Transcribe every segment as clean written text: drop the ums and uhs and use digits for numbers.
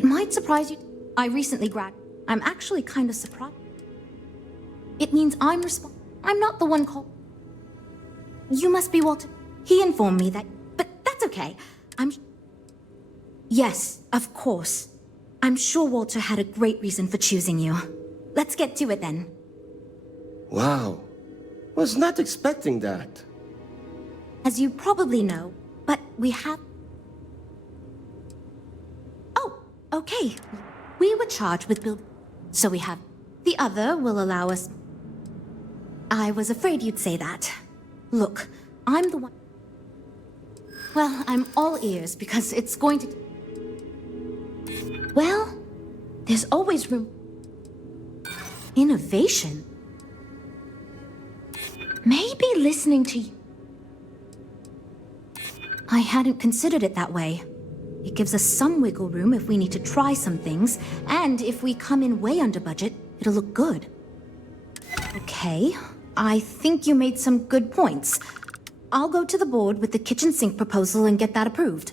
It might surprise you. I recently I'm actually kind of surprised. It means I'm not the one called. You must be Walter. He informed me that, but that's okay. Yes, of course. I'm sure Walter had a great reason for choosing you. Let's get to it then. Wow. Was not expecting that. As you probably know, but we have... Oh, okay. We were charged with building, so we have... The other will allow us... I was afraid you'd say that. Look, I'm the one... Well, I'm all ears because it's going to... Well, there's always room... Innovation? Maybe listening to you... I hadn't considered it that way. It gives us some wiggle room if we need to try some things, and if we come in way under budget, it'll look good. Okay, I think you made some good points. I'll go to the board with the kitchen sink proposal and get that approved.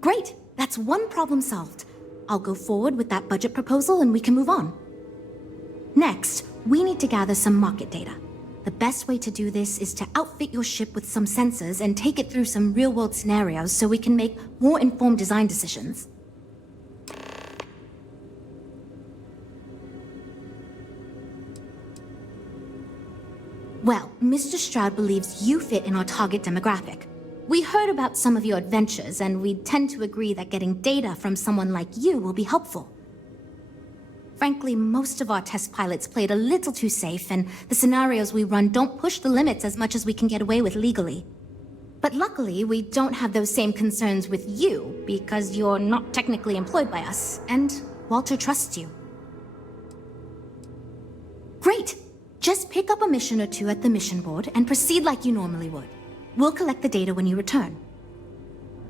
Great, that's one problem solved. I'll go forward with that budget proposal and we can move on. Next, we need to gather some market data. The best way to do this is to outfit your ship with some sensors and take it through some real-world scenarios so we can make more informed design decisions. Well, Mr. Stroud believes you fit in our target demographic. We heard about some of your adventures, and we tend to agree that getting data from someone like you will be helpful. Frankly, most of our test pilots played a little too safe, and the scenarios we run don't push the limits as much as we can get away with legally. But luckily, we don't have those same concerns with you, because you're not technically employed by us, and Walter trusts you. Great! Just pick up a mission or two at the mission board and proceed like you normally would. We'll collect the data when you return.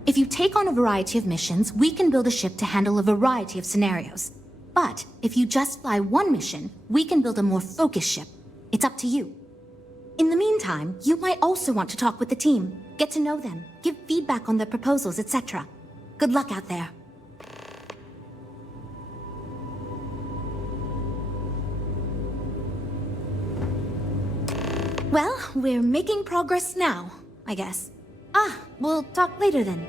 If you take on a variety of missions, we can build a ship to handle a variety of scenarios. But if you just fly one mission, we can build a more focused ship. It's up to you. In the meantime, you might also want to talk with the team, get to know them, give feedback on their proposals, etc. Good luck out there. Well, we're making progress now, I guess. We'll talk later then.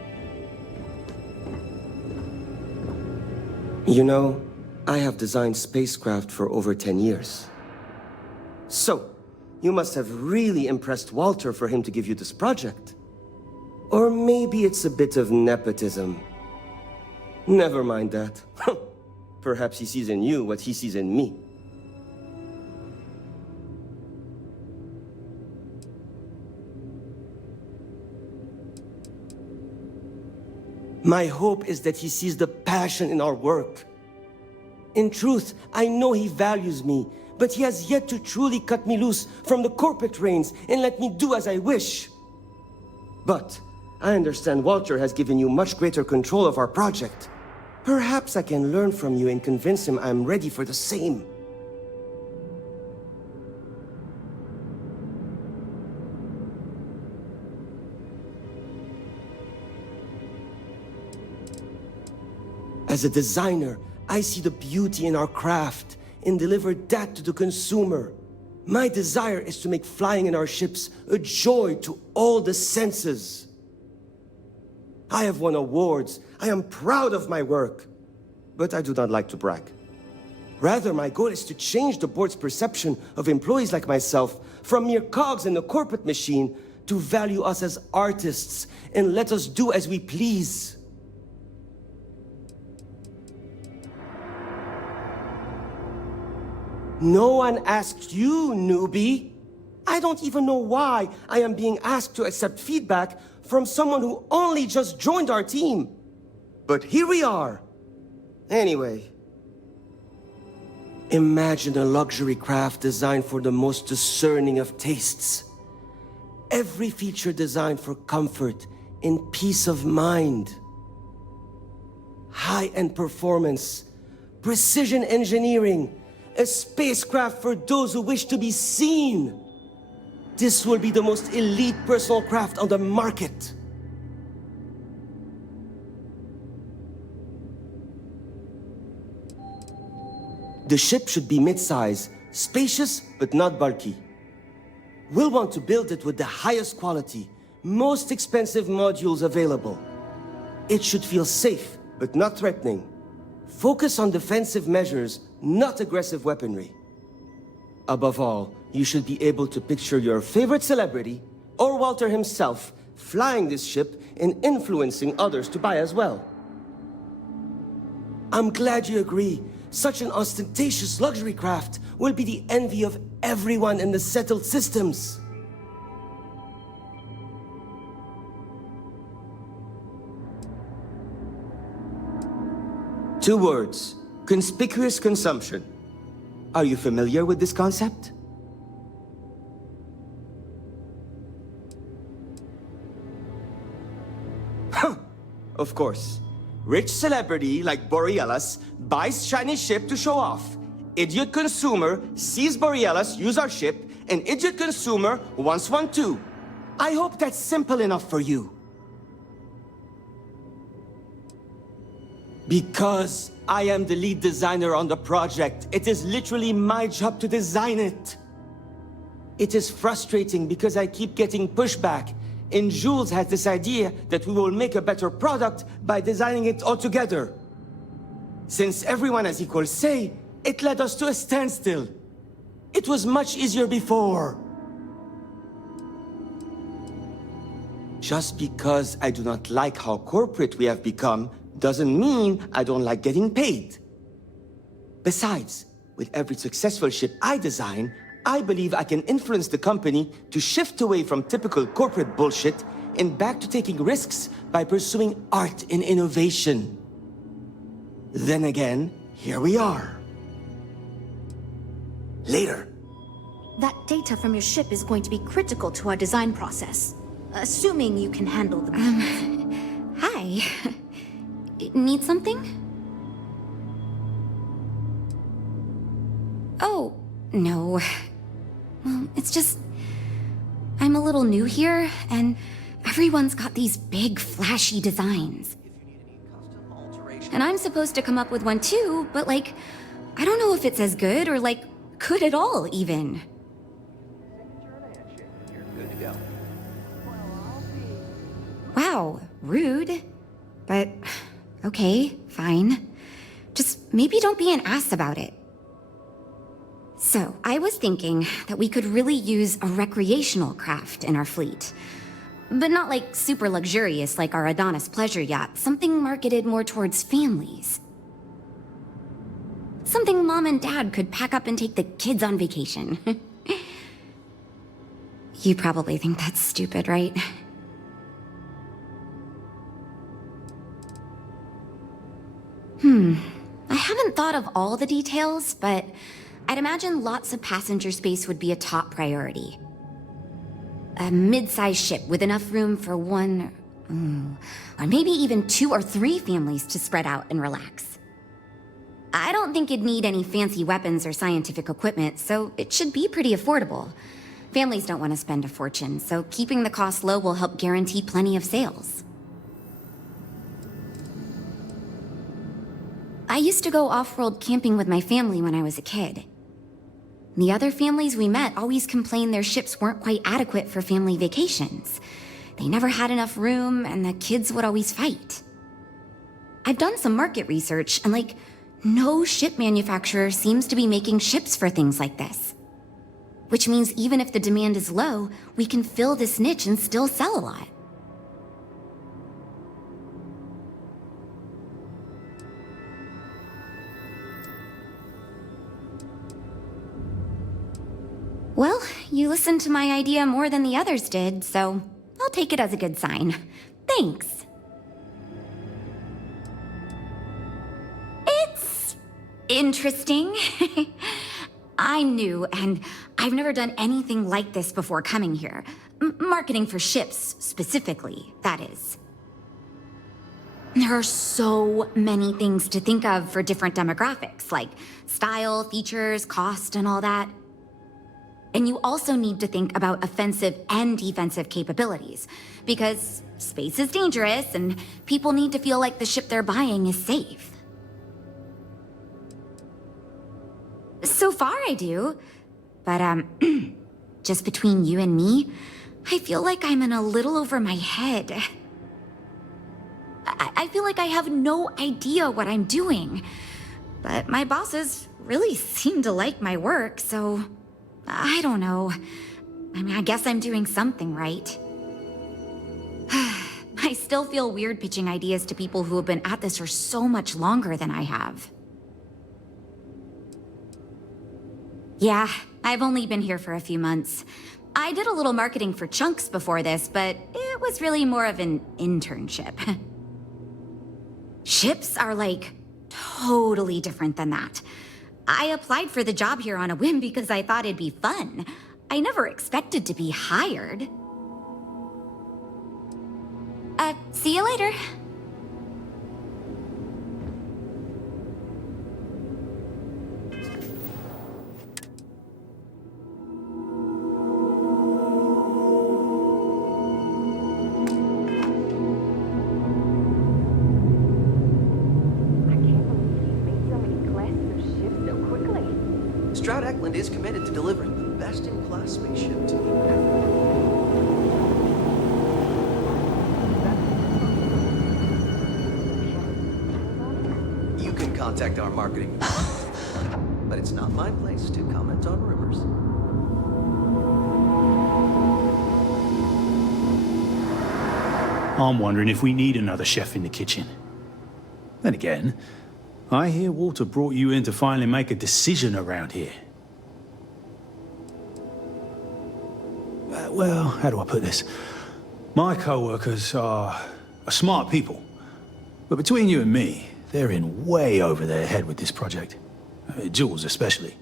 You know, I have designed spacecraft for over 10 years. So, you must have really impressed Walter for him to give you this project. Or maybe it's a bit of nepotism. Never mind that. Perhaps he sees in you what he sees in me. My hope is that he sees the passion in our work. In truth, I know he values me, but he has yet to truly cut me loose from the corporate reins and let me do as I wish. But I understand Walter has given you much greater control of our project. Perhaps I can learn from you and convince him I'm ready for the same. As a designer, I see the beauty in our craft and deliver that to the consumer. My desire is to make flying in our ships a joy to all the senses. I have won awards. I am proud of my work. But I do not like to brag. Rather, my goal is to change the board's perception of employees like myself from mere cogs in the corporate machine to value us as artists and let us do as we please. No one asked you, newbie. I don't even know why I am being asked to accept feedback from someone who only just joined our team. But here we are. Anyway, imagine a luxury craft designed for the most discerning of tastes. Every feature designed for comfort and peace of mind. High-end performance, precision engineering, a spacecraft for those who wish to be seen. This will be the most elite personal craft on the market. The ship should be mid-size, spacious but not bulky. We'll want to build it with the highest quality, most expensive modules available. It should feel safe but not threatening. Focus on defensive measures, not aggressive weaponry. Above all, you should be able to picture your favorite celebrity, or Walter himself, flying this ship and influencing others to buy as well. I'm glad you agree. Such an ostentatious luxury craft will be the envy of everyone in the settled systems. Two words: conspicuous consumption. Are you familiar with this concept? Of course. Rich celebrity like Borealis buys shiny ship to show off. Idiot consumer sees Borealis use our ship, and idiot consumer wants one too. I hope that's simple enough for you. Because I am the lead designer on the project, it is literally my job to design it. It is frustrating because I keep getting pushback. And Jules has this idea that we will make a better product by designing it all together. Since everyone has equal say, it led us to a standstill. It was much easier before. Just because I do not like how corporate we have become, doesn't mean I don't like getting paid. Besides, with every successful ship I design, I believe I can influence the company to shift away from typical corporate bullshit and back to taking risks by pursuing art and innovation. Then again, here we are. Later. That data from your ship is going to be critical to our design process. Assuming you can handle the Hi. Need something? Oh, no. Well, it's just... I'm a little new here, and everyone's got these big, flashy designs. And I'm supposed to come up with one too, but like, I don't know if it's as good or like, good at all, even. Wow, rude. But, okay, fine. Just maybe don't be an ass about it. So, I was thinking that we could really use a recreational craft in our fleet. But not like super luxurious like our Adonis pleasure yacht, something marketed more towards families. Something Mom and Dad could pack up and take the kids on vacation. You probably think that's stupid, right? I haven't thought of all the details, but I'd imagine lots of passenger space would be a top priority. A mid-sized ship with enough room for one, or maybe even 2 or 3 families to spread out and relax. I don't think it'd need any fancy weapons or scientific equipment, so it should be pretty affordable. Families don't want to spend a fortune, so keeping the cost low will help guarantee plenty of sales. I used to go off-world camping with my family when I was a kid. The other families we met always complained their ships weren't quite adequate for family vacations. They never had enough room, and the kids would always fight. I've done some market research, and like, no ship manufacturer seems to be making ships for things like this. Which means even if the demand is low, we can fill this niche and still sell a lot. Well, you listened to my idea more than the others did, so I'll take it as a good sign. Thanks. It's interesting. I'm new, and I've never done anything like this before coming here. Marketing for ships, specifically, that is. There are so many things to think of for different demographics, like style, features, cost, and all that. And you also need to think about offensive and defensive capabilities, because space is dangerous and people need to feel like the ship they're buying is safe. So far I do. But, just between you and me, I feel like I'm in a little over my head. I feel like I have no idea what I'm doing. But my bosses really seem to like my work, so I don't know. I mean, I guess I'm doing something right. I still feel weird pitching ideas to people who have been at this for so much longer than I have. Yeah, I've only been here for a few months. I did a little marketing for Chunks before this, but it was really more of an internship. Ships are like totally different than that. I applied for the job here on a whim because I thought it'd be fun. I never expected to be hired. See you later. Is committed to delivering the best-in-class spaceship to you ever. You can contact our marketing department, but it's not my place to comment on rumors. I'm wondering if we need another chef in the kitchen. Then again, I hear Walter brought you in to finally make a decision around here. Well, how do I put this? My co-workers are smart people. But between you and me, they're in way over their head with this project. Jules especially.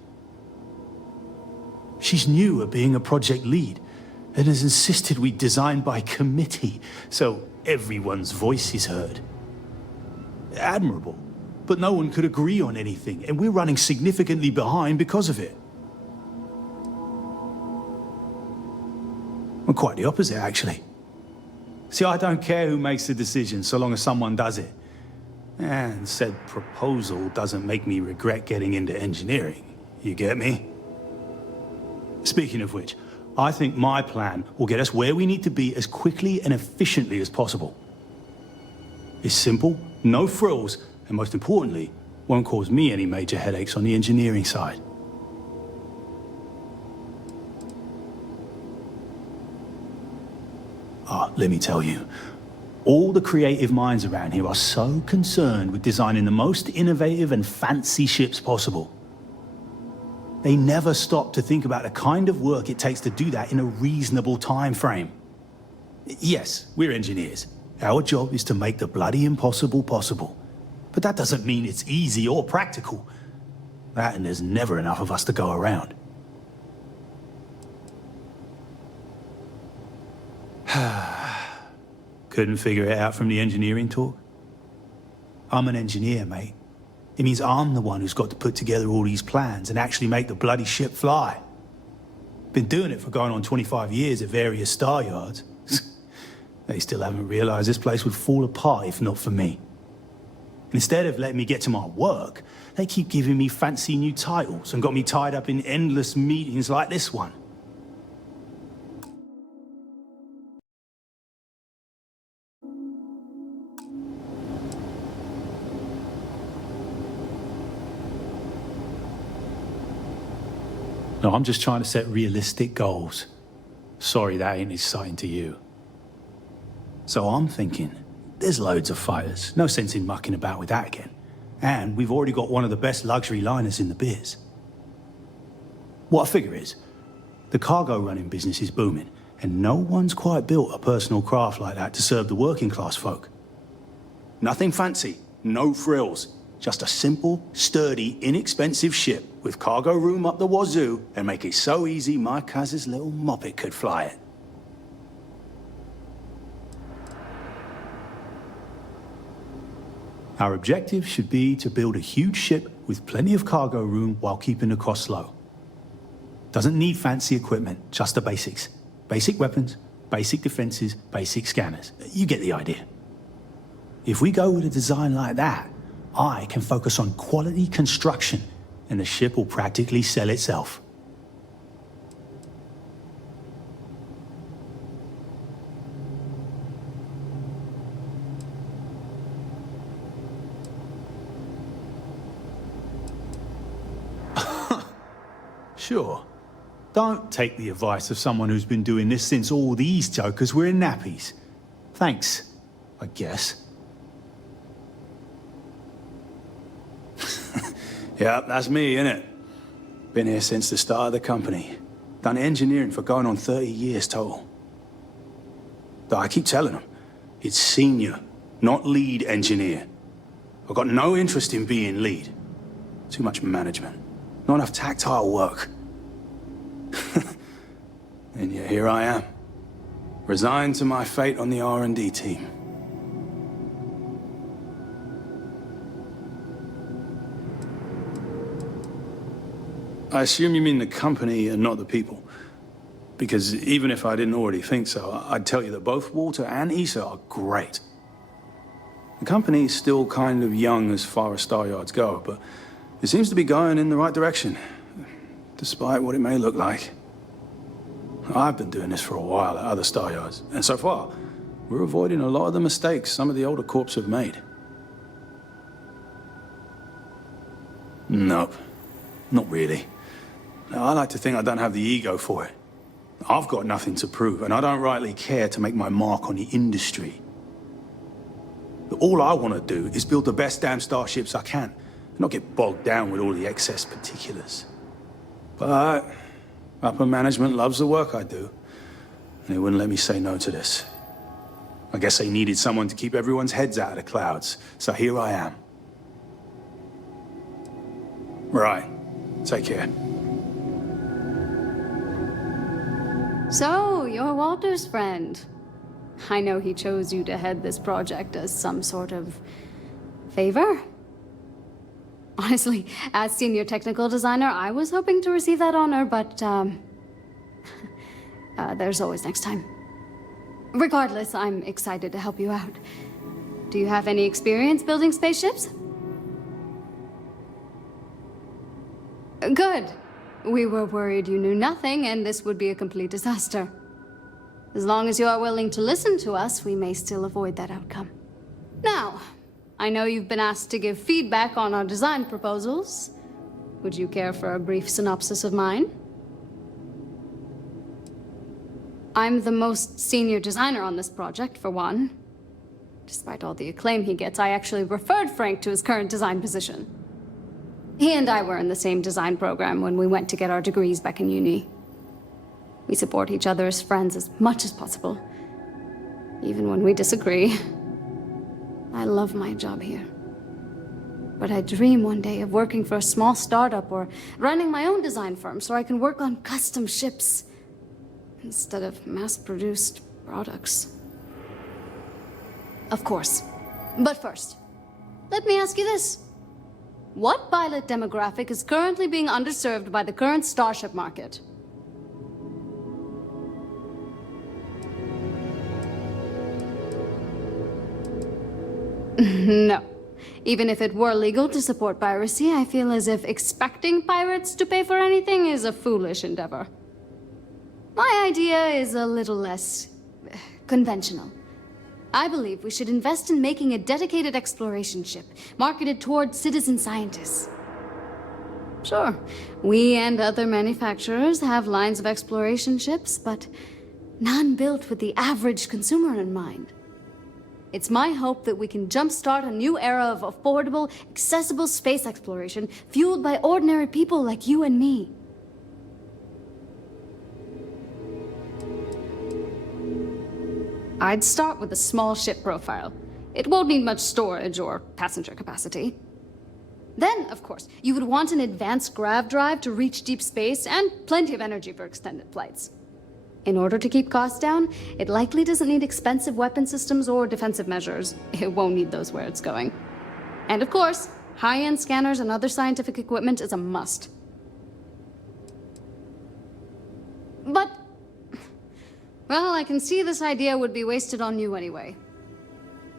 She's new at being a project lead and has insisted we design by committee, so everyone's voice is heard. Admirable, but no one could agree on anything, and we're running significantly behind because of it. Well, quite the opposite, actually. See, I don't care who makes the decision, so long as someone does it. And said proposal doesn't make me regret getting into engineering. You get me? Speaking of which, I think my plan will get us where we need to be as quickly and efficiently as possible. It's simple, no frills, and most importantly, won't cause me any major headaches on the engineering side. Let me tell you, all the creative minds around here are so concerned with designing the most innovative and fancy ships possible. They never stop to think about the kind of work it takes to do that in a reasonable time frame. Yes, we're engineers. Our job is to make the bloody impossible possible. But that doesn't mean it's easy or practical. That and there's never enough of us to go around. Couldn't figure it out from the engineering talk? I'm an engineer, mate. It means I'm the one who's got to put together all these plans and actually make the bloody ship fly. Been doing it for going on 25 years at various star yards. They still haven't realized this place would fall apart if not for me. Instead of letting me get to my work, they keep giving me fancy new titles and got me tied up in endless meetings like this one. No, I'm just trying to set realistic goals. Sorry that ain't exciting to you. So I'm thinking, there's loads of fighters. No sense in mucking about with that again. And we've already got one of the best luxury liners in the biz. What I figure is, the cargo running business is booming, and no one's quite built a personal craft like that to serve the working class folk. Nothing fancy, no frills. Just a simple, sturdy, inexpensive ship with cargo room up the wazoo and make it so easy my cousin's little moppet could fly it. Our objective should be to build a huge ship with plenty of cargo room while keeping the costs low. Doesn't need fancy equipment, just the basics. Basic weapons, basic defenses, basic scanners. You get the idea. If we go with a design like that, I can focus on quality construction and the ship will practically sell itself. Sure. Don't take the advice of someone who's been doing this since all these jokers were in nappies. Thanks, I guess. Yeah, that's me, innit? Been here since the start of the company. Done engineering for going on 30 years total. Though I keep telling them, it's senior, not lead engineer. I've got no interest in being lead. Too much management. Not enough tactile work. And yet here I am, resigned to my fate on the R&D team. I assume you mean the company and not the people. Because even if I didn't already think so, I'd tell you that both Walter and Issa are great. The company's still kind of young as far as Star Yards go, but it seems to be going in the right direction, despite what it may look like. I've been doing this for a while at other Star Yards, and so far, we're avoiding a lot of the mistakes some of the older corps have made. Nope, not really. I like to think I don't have the ego for it. I've got nothing to prove, and I don't rightly care to make my mark on the industry. But all I want to do is build the best damn starships I can, and not get bogged down with all the excess particulars. But upper management loves the work I do, and they wouldn't let me say no to this. I guess they needed someone to keep everyone's heads out of the clouds, so here I am. Right. Take care. So, you're Walter's friend. I know he chose you to head this project as some sort of favor. Honestly, as senior technical designer, I was hoping to receive that honor, but, there's always next time. Regardless, I'm excited to help you out. Do you have any experience building spaceships? Good. We were worried you knew nothing, and this would be a complete disaster. As long as you are willing to listen to us, we may still avoid that outcome. Now, I know you've been asked to give feedback on our design proposals. Would you care for a brief synopsis of mine? I'm the most senior designer on this project, for one. Despite all the acclaim he gets, I actually referred Frank to his current design position. He and I were in the same design program when we went to get our degrees back in uni. We support each other as friends as much as possible, even when we disagree. I love my job here. But I dream one day of working for a small startup or running my own design firm so I can work on custom ships instead of mass-produced products. Of course. But first, let me ask you this. What pilot demographic is currently being underserved by the current starship market? No. Even if it were legal to support piracy, I feel as if expecting pirates to pay for anything is a foolish endeavor. My idea is a little less conventional. I believe we should invest in making a dedicated exploration ship, marketed towards citizen scientists. Sure, we and other manufacturers have lines of exploration ships, but none built with the average consumer in mind. It's my hope that we can jumpstart a new era of affordable, accessible space exploration, fueled by ordinary people like you and me. I'd start with a small ship profile. It won't need much storage or passenger capacity. Then, of course, you would want an advanced grav drive to reach deep space and plenty of energy for extended flights. In order to keep costs down, it likely doesn't need expensive weapon systems or defensive measures. It won't need those where it's going. And of course, high-end scanners and other scientific equipment is a must. But well, I can see this idea would be wasted on you anyway.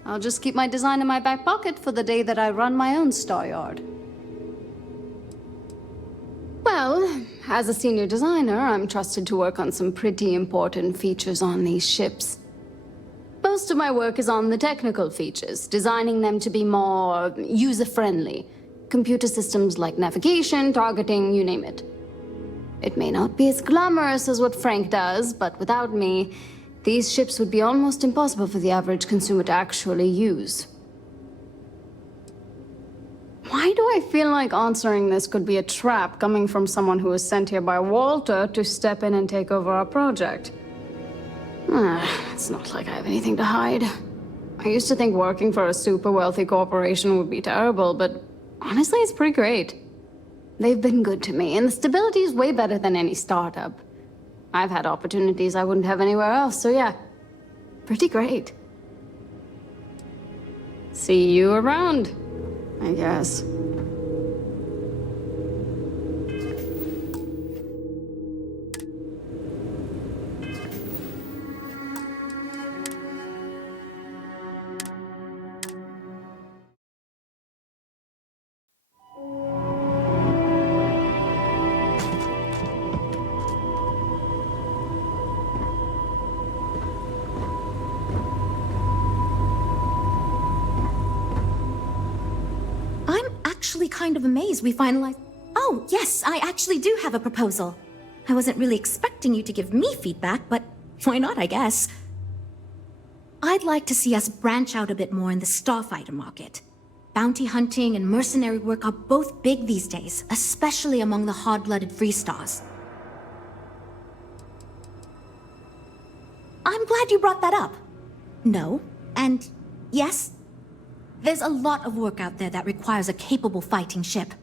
I'll just keep my design in my back pocket for the day that I run my own Star Yard. Well, as a senior designer, I'm trusted to work on some pretty important features on these ships. Most of my work is on the technical features, designing them to be more user-friendly. Computer systems like navigation, targeting, you name it. It may not be as glamorous as what Frank does, but without me, these ships would be almost impossible for the average consumer to actually use. Why do I feel like answering this could be a trap coming from someone who was sent here by Walter to step in and take over our project? It's not like I have anything to hide. I used to think working for a super wealthy corporation would be terrible, but honestly, it's pretty great. They've been good to me, and the stability is way better than any startup. I've had opportunities I wouldn't have anywhere else, so yeah, pretty great. See you around, I guess. Kind of amazed we finalized. Oh, yes, I actually do have a proposal. I wasn't really expecting you to give me feedback, but why not, I guess. I'd like to see us branch out a bit more in the starfighter market. Bounty hunting and mercenary work are both big these days, especially among the hard-blooded Freestars. I'm glad you brought that up. No, and yes, there's a lot of work out there that requires a capable fighting ship.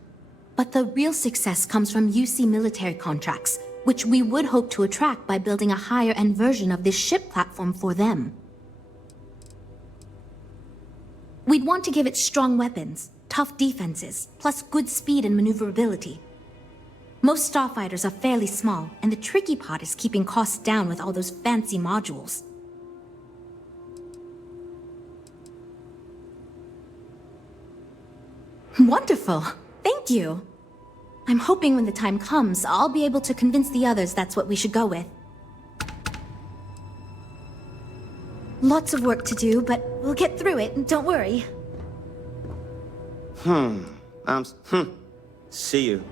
But the real success comes from UC military contracts, which we would hope to attract by building a higher-end version of this ship platform for them. We'd want to give it strong weapons, tough defenses, plus good speed and maneuverability. Most starfighters are fairly small, and the tricky part is keeping costs down with all those fancy modules. Wonderful. Thank you. I'm hoping when the time comes, I'll be able to convince the others that's what we should go with. Lots of work to do, but we'll get through it, don't worry. See you.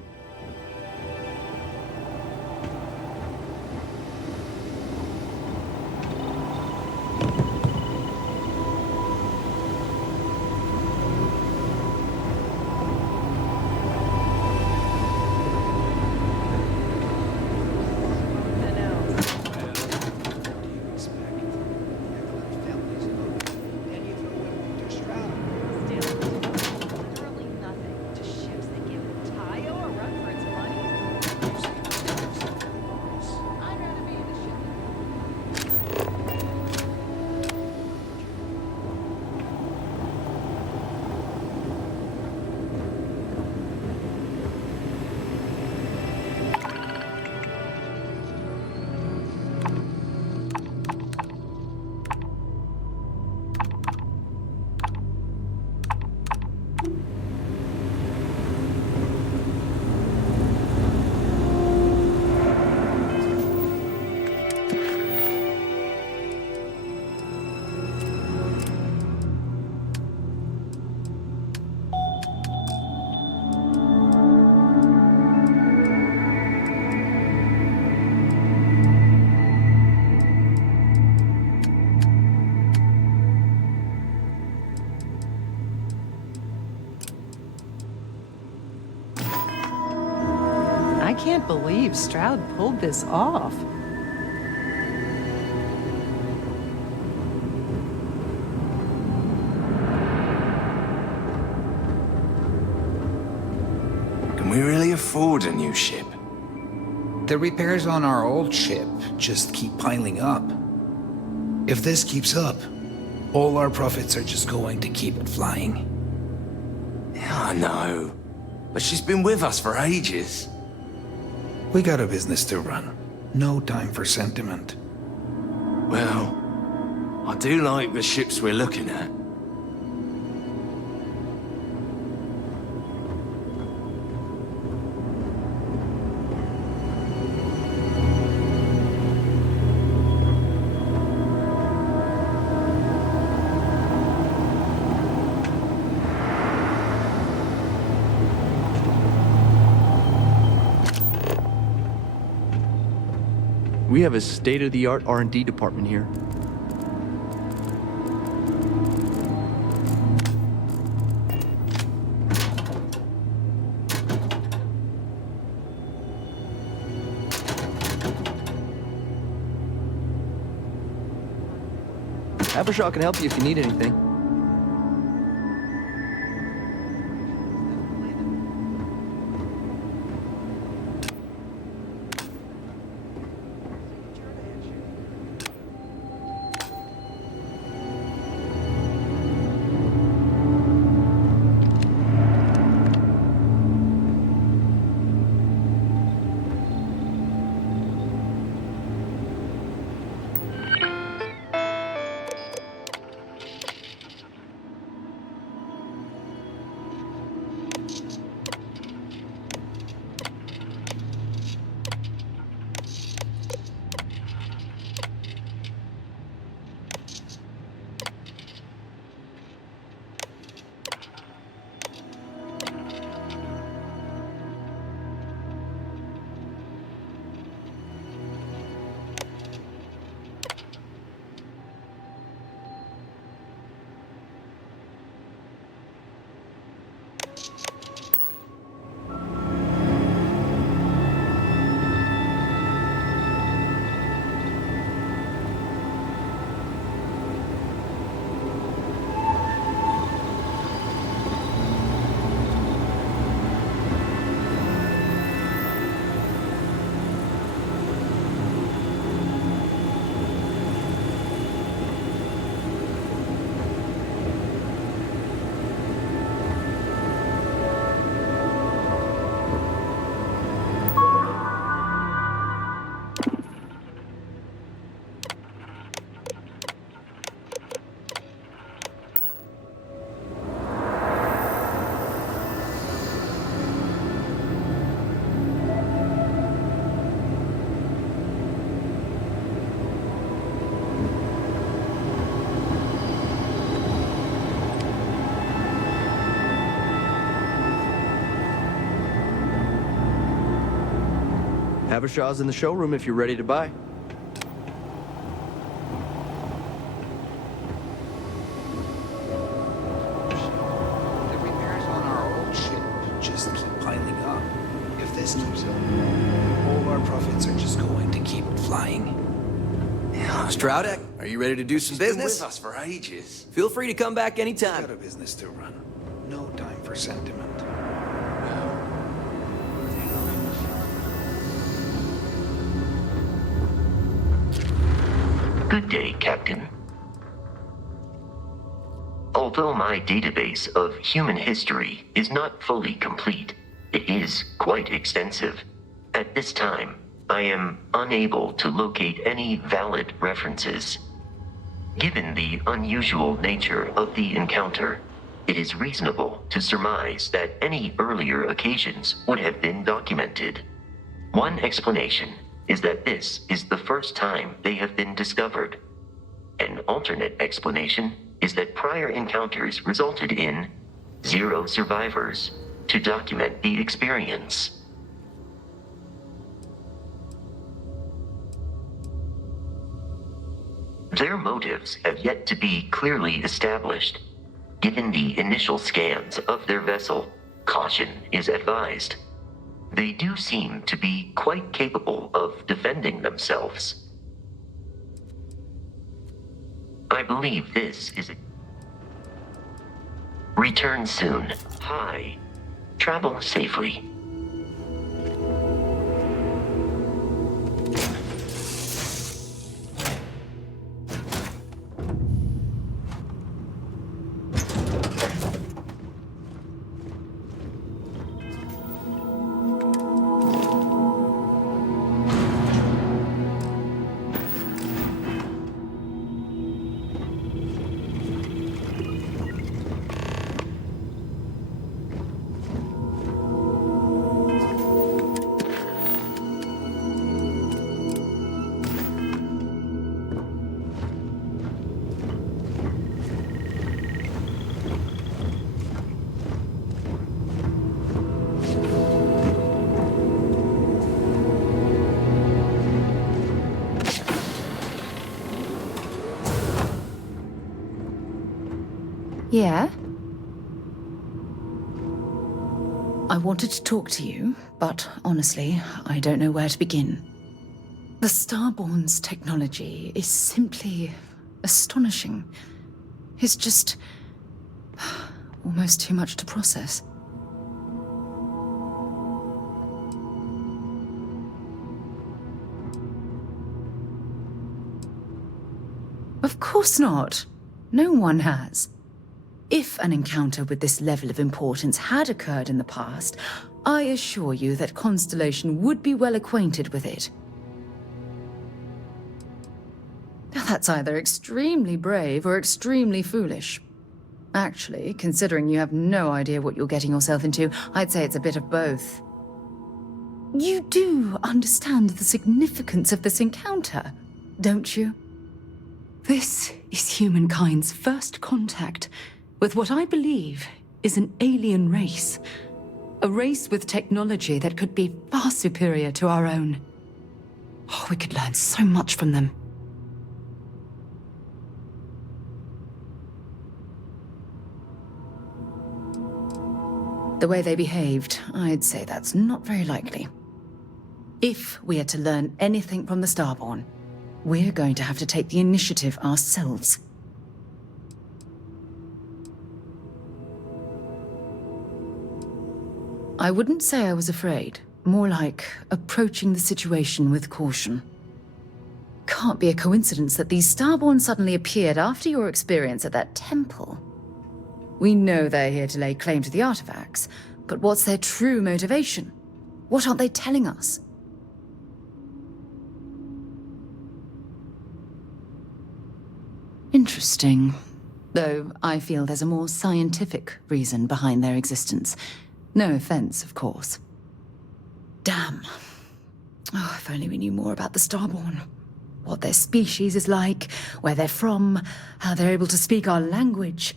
I can't believe Stroud pulled this off. Can we really afford a new ship? The repairs on our old ship just keep piling up. If this keeps up, all our profits are just going to keep it flying. Yeah, I know. But she's been with us for ages. We got a business to run. No time for sentiment. Well, I do like the ships we're looking at. We have a state-of-the-art R&D department here. Habershaw can help you if you need anything. Habershaw's in the showroom if you're ready to buy. The repairs on our old ship just keep piling up. If this keeps up, all our profits are just going to keep flying. Stroudak, are you ready to do some Been business? with us for ages. Feel free to come back Got anytime. a business to run. No time for sentiment. Good day, Captain. Although my database of human history is not fully complete, it is quite extensive. At this time, I am unable to locate any valid references. Given the unusual nature of the encounter, it is reasonable to surmise that any earlier occasions would have been documented. One explanation is that this is the first time they have been discovered. An alternate explanation is that prior encounters resulted in 0 survivors to document the experience. Their motives have yet to be clearly established. Given the initial scans of their vessel, caution is advised. They do seem to be quite capable of defending themselves. I believe this is a... Return soon. Hi. Travel safely. Yeah? I wanted to talk to you, but honestly, I don't know where to begin. The Starborn's technology is simply astonishing. It's just almost too much to process. Of course not. No one has. If an encounter with this level of importance had occurred in the past, I assure you that Constellation would be well acquainted with it. That's either extremely brave or extremely foolish. Actually, considering you have no idea what you're getting yourself into, I'd say it's a bit of both. You do understand the significance of this encounter, don't you? This is humankind's first contact with what I believe is an alien race. A race with technology that could be far superior to our own. Oh, we could learn so much from them. The way they behaved, I'd say that's not very likely. If we are to learn anything from the Starborn, we're going to have to take the initiative ourselves. I wouldn't say I was afraid, more like approaching the situation with caution. Can't be a coincidence that these Starborn suddenly appeared after your experience at that temple. We know they're here to lay claim to the artifacts, but what's their true motivation? What aren't they telling us? Interesting. Though I feel there's a more scientific reason behind their existence. No offense, of course. Damn. Oh, if only we knew more about the Starborn. What their species is like, where they're from, how they're able to speak our language.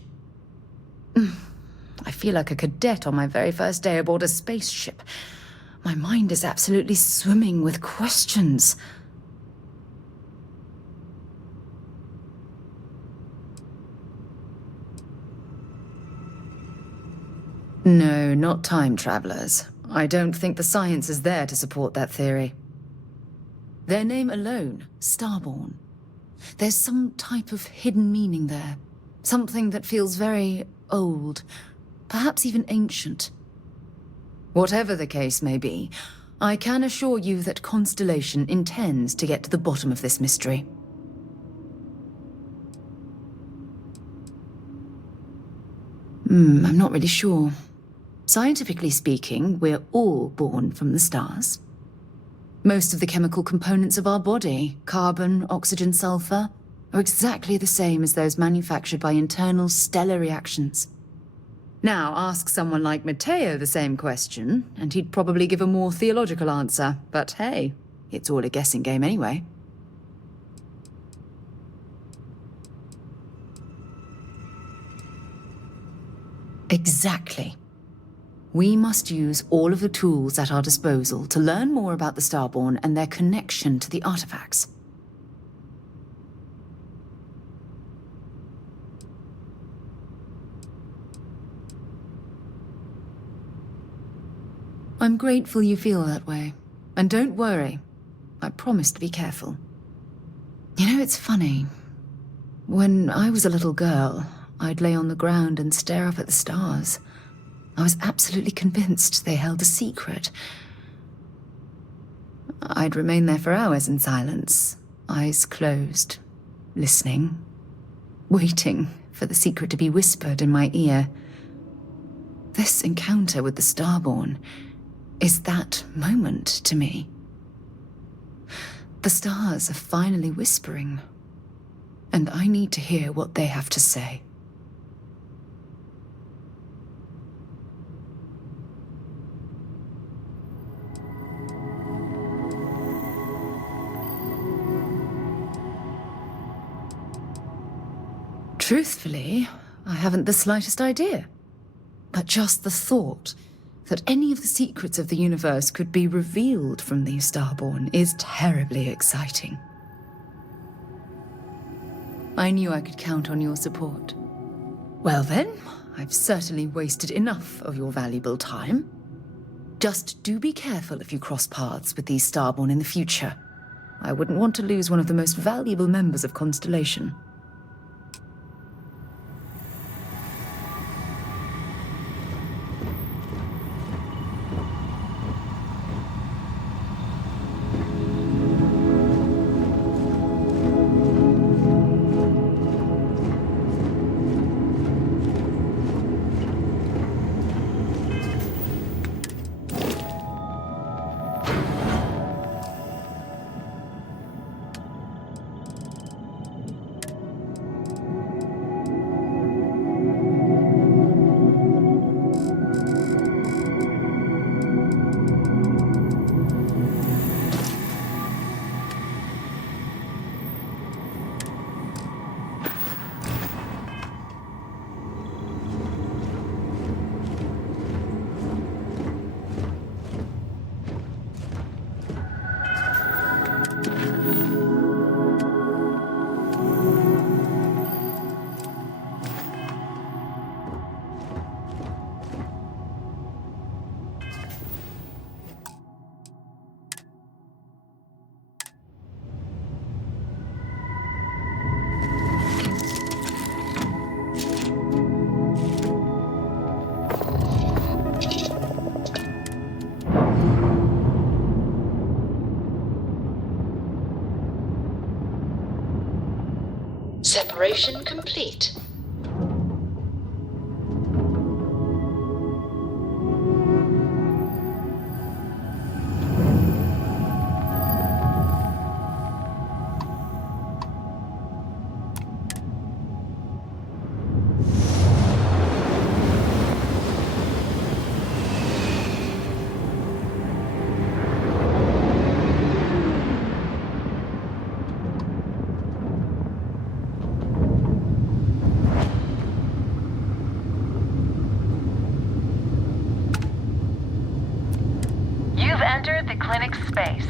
I feel like a cadet on my very first day aboard a spaceship. My mind is absolutely swimming with questions. No, not time travelers. I don't think the science is there to support that theory. Their name alone, Starborn. There's some type of hidden meaning there. Something that feels very old, perhaps even ancient. Whatever the case may be, I can assure you that Constellation intends to get to the bottom of this mystery. I'm not really sure. Scientifically speaking, we're all born from the stars. Most of the chemical components of our body, carbon, oxygen, sulfur, are exactly the same as those manufactured by internal stellar reactions. Now, ask someone like Matteo the same question, and he'd probably give a more theological answer. But hey, it's all a guessing game anyway. Exactly. We must use all of the tools at our disposal to learn more about the Starborn and their connection to the artifacts. I'm grateful you feel that way. And don't worry, I promise to be careful. You know, it's funny. When I was a little girl, I'd lay on the ground and stare up at the stars. I was absolutely convinced they held a secret. I'd remain there for hours in silence, eyes closed, listening, waiting for the secret to be whispered in my ear. This encounter with the Starborn is that moment to me. The stars are finally whispering, and I need to hear what they have to say. Truthfully, I haven't the slightest idea. But just the thought that any of the secrets of the universe could be revealed from these Starborn is terribly exciting. I knew I could count on your support. Well then, I've certainly wasted enough of your valuable time. Just do be careful if you cross paths with these Starborn in the future. I wouldn't want to lose one of the most valuable members of Constellation. Separation complete. Entered the clinic's space.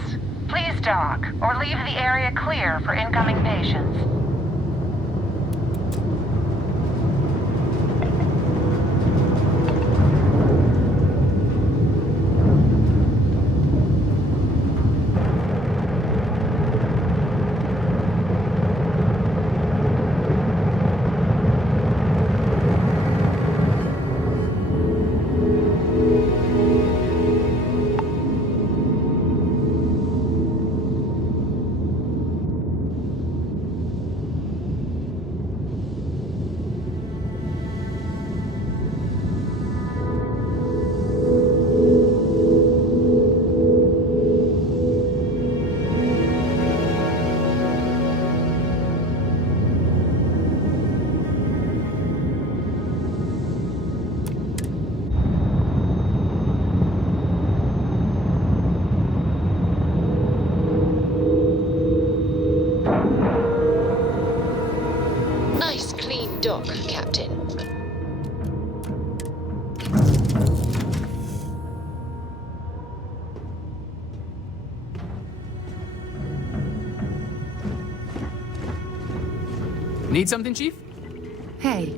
Please dock, or leave the area clear for incoming patients. Dock, Captain. Need something, Chief? Hey.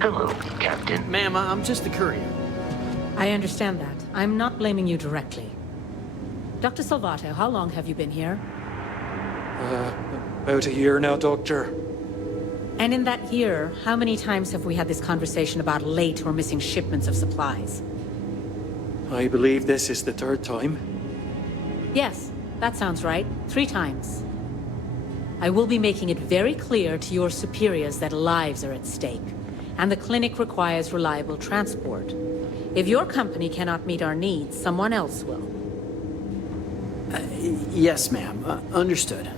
Hello, Captain. Ma'am, I'm just the courier. I understand that. I'm not blaming you directly. Dr. Salvato, how long have you been here? About a year now, Doctor. And in that year, how many times have we had this conversation about late or missing shipments of supplies? I believe this is the third time. Yes, that sounds right. 3 times. I will be making it very clear to your superiors that lives are at stake, and the clinic requires reliable transport. If your company cannot meet our needs, someone else will. Yes, ma'am. Understood.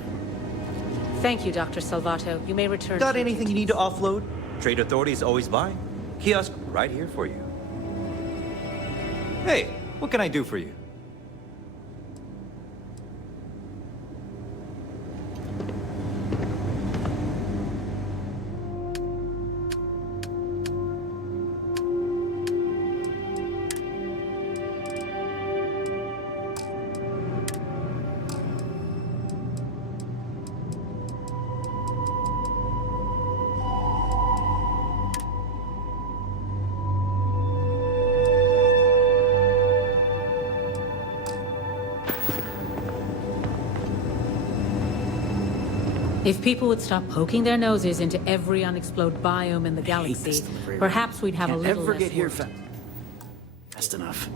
Thank you, Dr. Salvato. You may return. Got to your anything you need to offload? Trade Authority is always buying. Kiosk right here for you. Hey, what can I do for you? If people would stop poking their noses into every unexplored biome in the galaxy, perhaps we'd have a little Ever less get here work. fast enough.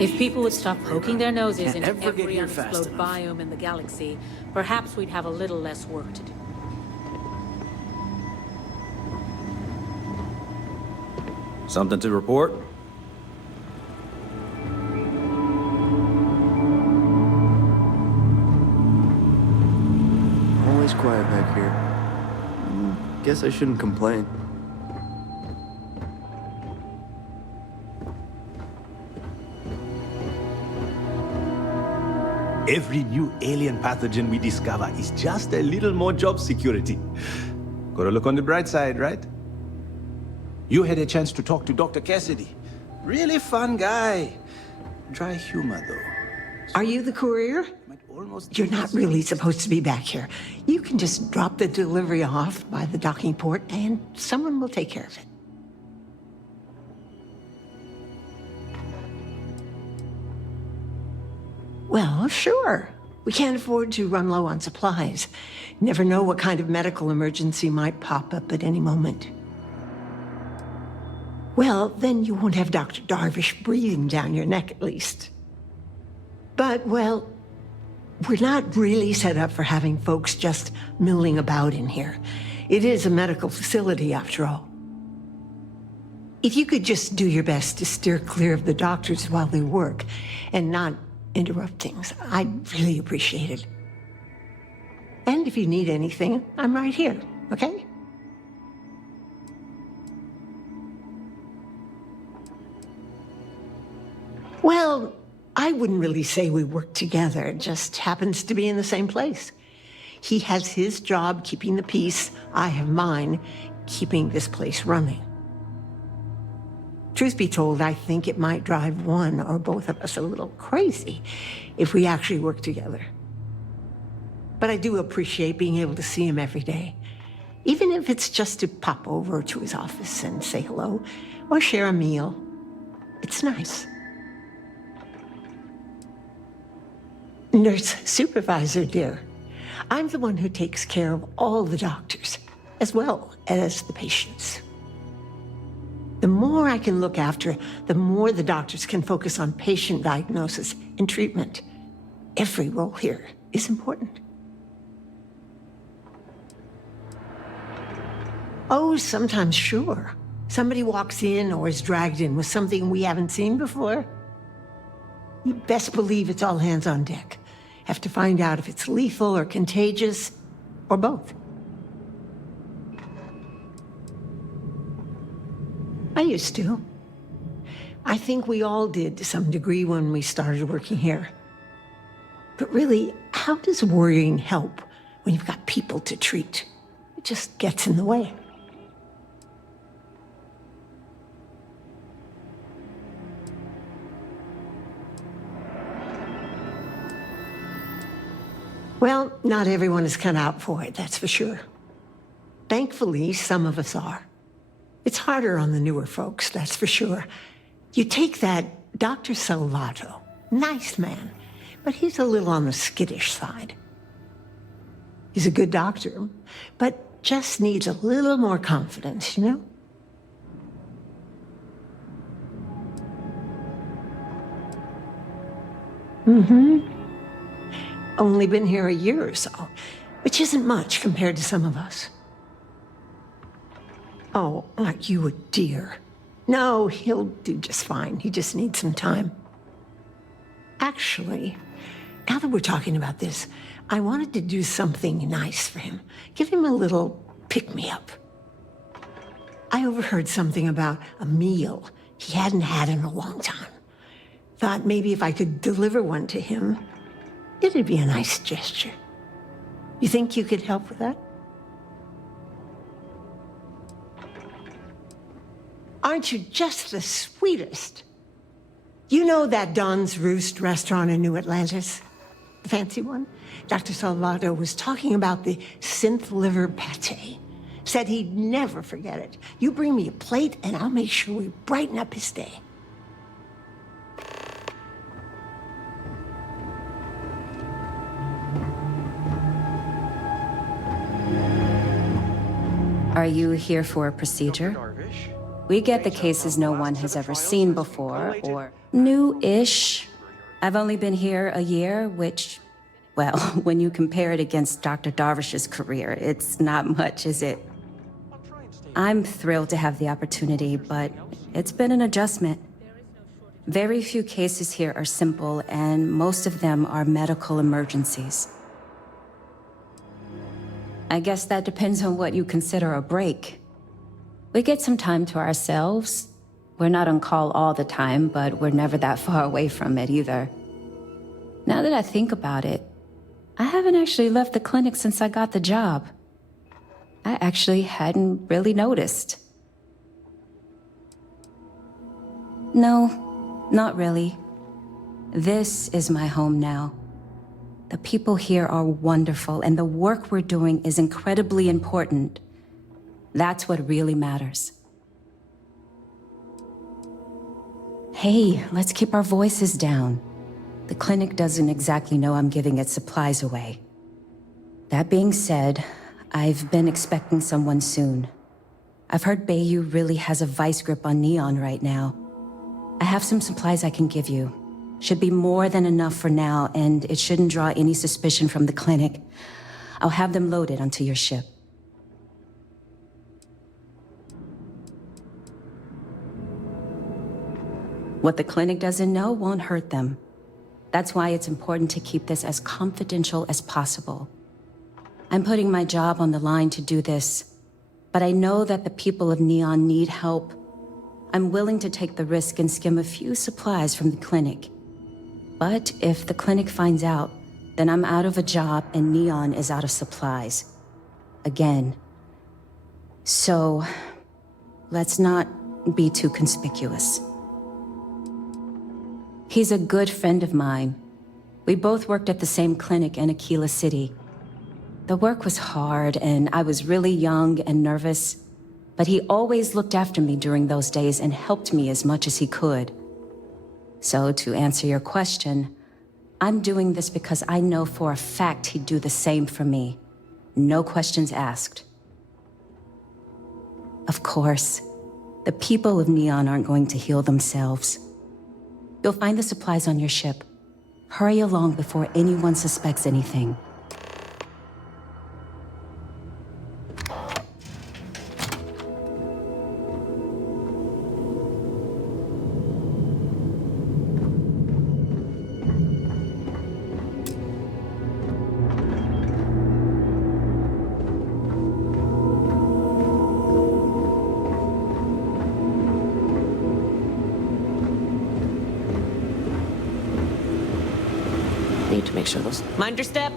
If people would stop poking their noses Can't into ever get every here fast unexplored enough. biome in the galaxy, perhaps we'd have a little less work to do. Something to report? Always quiet back here. Guess I shouldn't complain. Every new alien pathogen we discover is just a little more job security. Gotta look on the bright side, right? You had a chance to talk to Dr. Cassidy. Really fun guy. Dry humor, though. Are you the courier? You're not really supposed to be back here. You can just drop the delivery off by the docking port and someone will take care of it. Well, sure. We can't afford to run low on supplies. Never know what kind of medical emergency might pop up at any moment. Well, then you won't have Dr. Darvish breathing down your neck at least. But, well, we're not really set up for having folks just milling about in here. It is a medical facility, after all. If you could just do your best to steer clear of the doctors while they work and not interrupt things, I'd really appreciate it. And if you need anything, I'm right here, okay? Well, I wouldn't really say we work together. It just happens to be in the same place. He has his job keeping the peace. I have mine keeping this place running. Truth be told, I think it might drive one or both of us a little crazy if we actually work together. But I do appreciate being able to see him every day, even if it's just to pop over to his office and say hello or share a meal. It's nice. Nurse supervisor, dear. I'm the one who takes care of all the doctors, as well as the patients. The more I can look after, the more the doctors can focus on patient diagnosis and treatment. Every role here is important. Oh, sometimes, sure. Somebody walks in or is dragged in with something we haven't seen before. You best believe it's all hands on deck. Have to find out if it's lethal or contagious, or both. I used to. I think we all did to some degree when we started working here. But really, how does worrying help when you've got people to treat? It just gets in the way. Well, not everyone is cut out for it, that's for sure. Thankfully, some of us are. It's harder on the newer folks, that's for sure. You take that Dr. Salvato, nice man, but he's a little on the skittish side. He's a good doctor, but just needs a little more confidence, you know? Mm-hmm. Only been here a year or so, which isn't much compared to some of us. Oh, aren't you a dear? No, he'll do just fine. He just needs some time. Actually, now that we're talking about this, I wanted to do something nice for him. Give him a little pick-me-up. I overheard something about a meal he hadn't had in a long time. Thought maybe if I could deliver one to him, it'd be a nice gesture. You think you could help with that? Aren't you just the sweetest? You know that Don's Roost restaurant in New Atlantis? The fancy one? Dr. Salvato was talking about the synth liver pate. Said he'd never forget it. You bring me a plate and I'll make sure we brighten up his day. Are you here for a procedure? We get the cases no one has ever seen before, or new-ish. I've only been here a year, which, well, when you compare it against Dr. Darvish's career, it's not much, is it? I'm thrilled to have the opportunity, but it's been an adjustment. Very few cases here are simple, and most of them are medical emergencies. I guess that depends on what you consider a break. We get some time to ourselves. We're not on call all the time, but we're never that far away from it either. Now that I think about it, I haven't actually left the clinic since I got the job. I actually hadn't really noticed. No, not really. This is my home now. The people here are wonderful, and the work we're doing is incredibly important. That's what really matters. Hey, let's keep our voices down. The clinic doesn't exactly know I'm giving its supplies away. That being said, I've been expecting someone soon. I've heard Bayou really has a vice grip on Neon right now. I have some supplies I can give you. Should be more than enough for now, and it shouldn't draw any suspicion from the clinic. I'll have them loaded onto your ship. What the clinic doesn't know won't hurt them. That's why it's important to keep this as confidential as possible. I'm putting my job on the line to do this, but I know that the people of Neon need help. I'm willing to take the risk and skim a few supplies from the clinic. But if the clinic finds out, then I'm out of a job and Neon is out of supplies. Again. So, let's not be too conspicuous. He's a good friend of mine. We both worked at the same clinic in Aquila City. The work was hard and I was really young and nervous, but he always looked after me during those days and helped me as much as he could. So to answer your question, I'm doing this because I know for a fact he'd do the same for me. No questions asked. Of course, the people of Neon aren't going to heal themselves. You'll find the supplies on your ship. Hurry along before anyone suspects anything. Need to make sure those... Mind your step!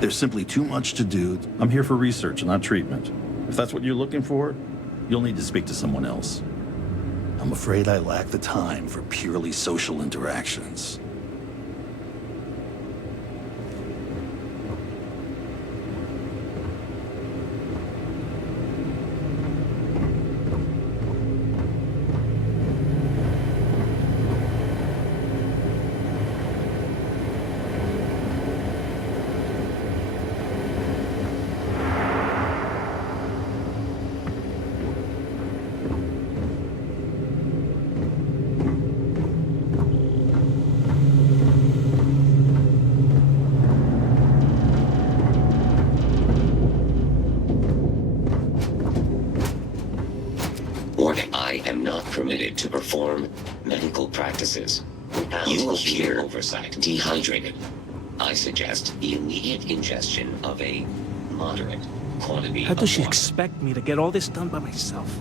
There's simply too much to do. I'm here for research, not treatment. If that's what you're looking for, you'll need to speak to someone else. I'm afraid I lack the time for purely social interactions. I am not permitted to perform medical practices without peer oversight. Dehydrated. I suggest the immediate ingestion of a moderate quantity How of does she water. expect me to get all this done by myself?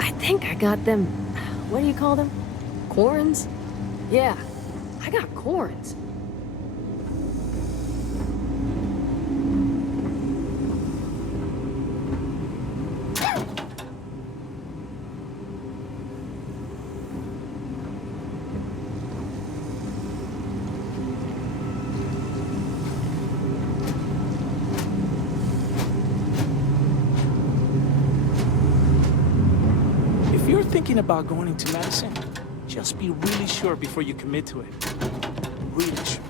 I think I got them. What do you call them? Corns? Yeah, I got corns. If you're thinking about going into medicine, just be really sure before you commit to it. Really sure.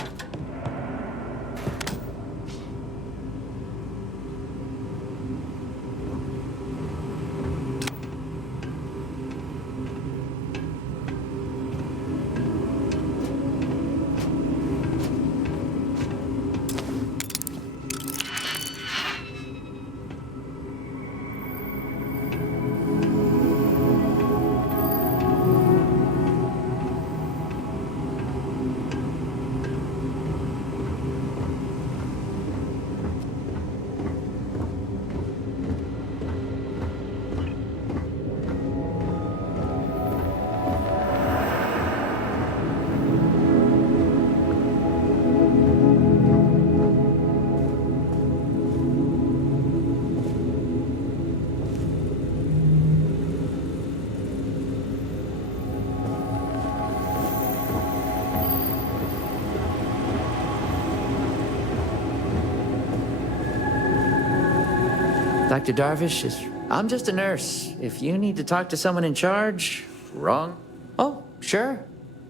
Dr. Darvish is... I'm just a nurse. If you need to talk to someone in charge, wrong. Oh, sure.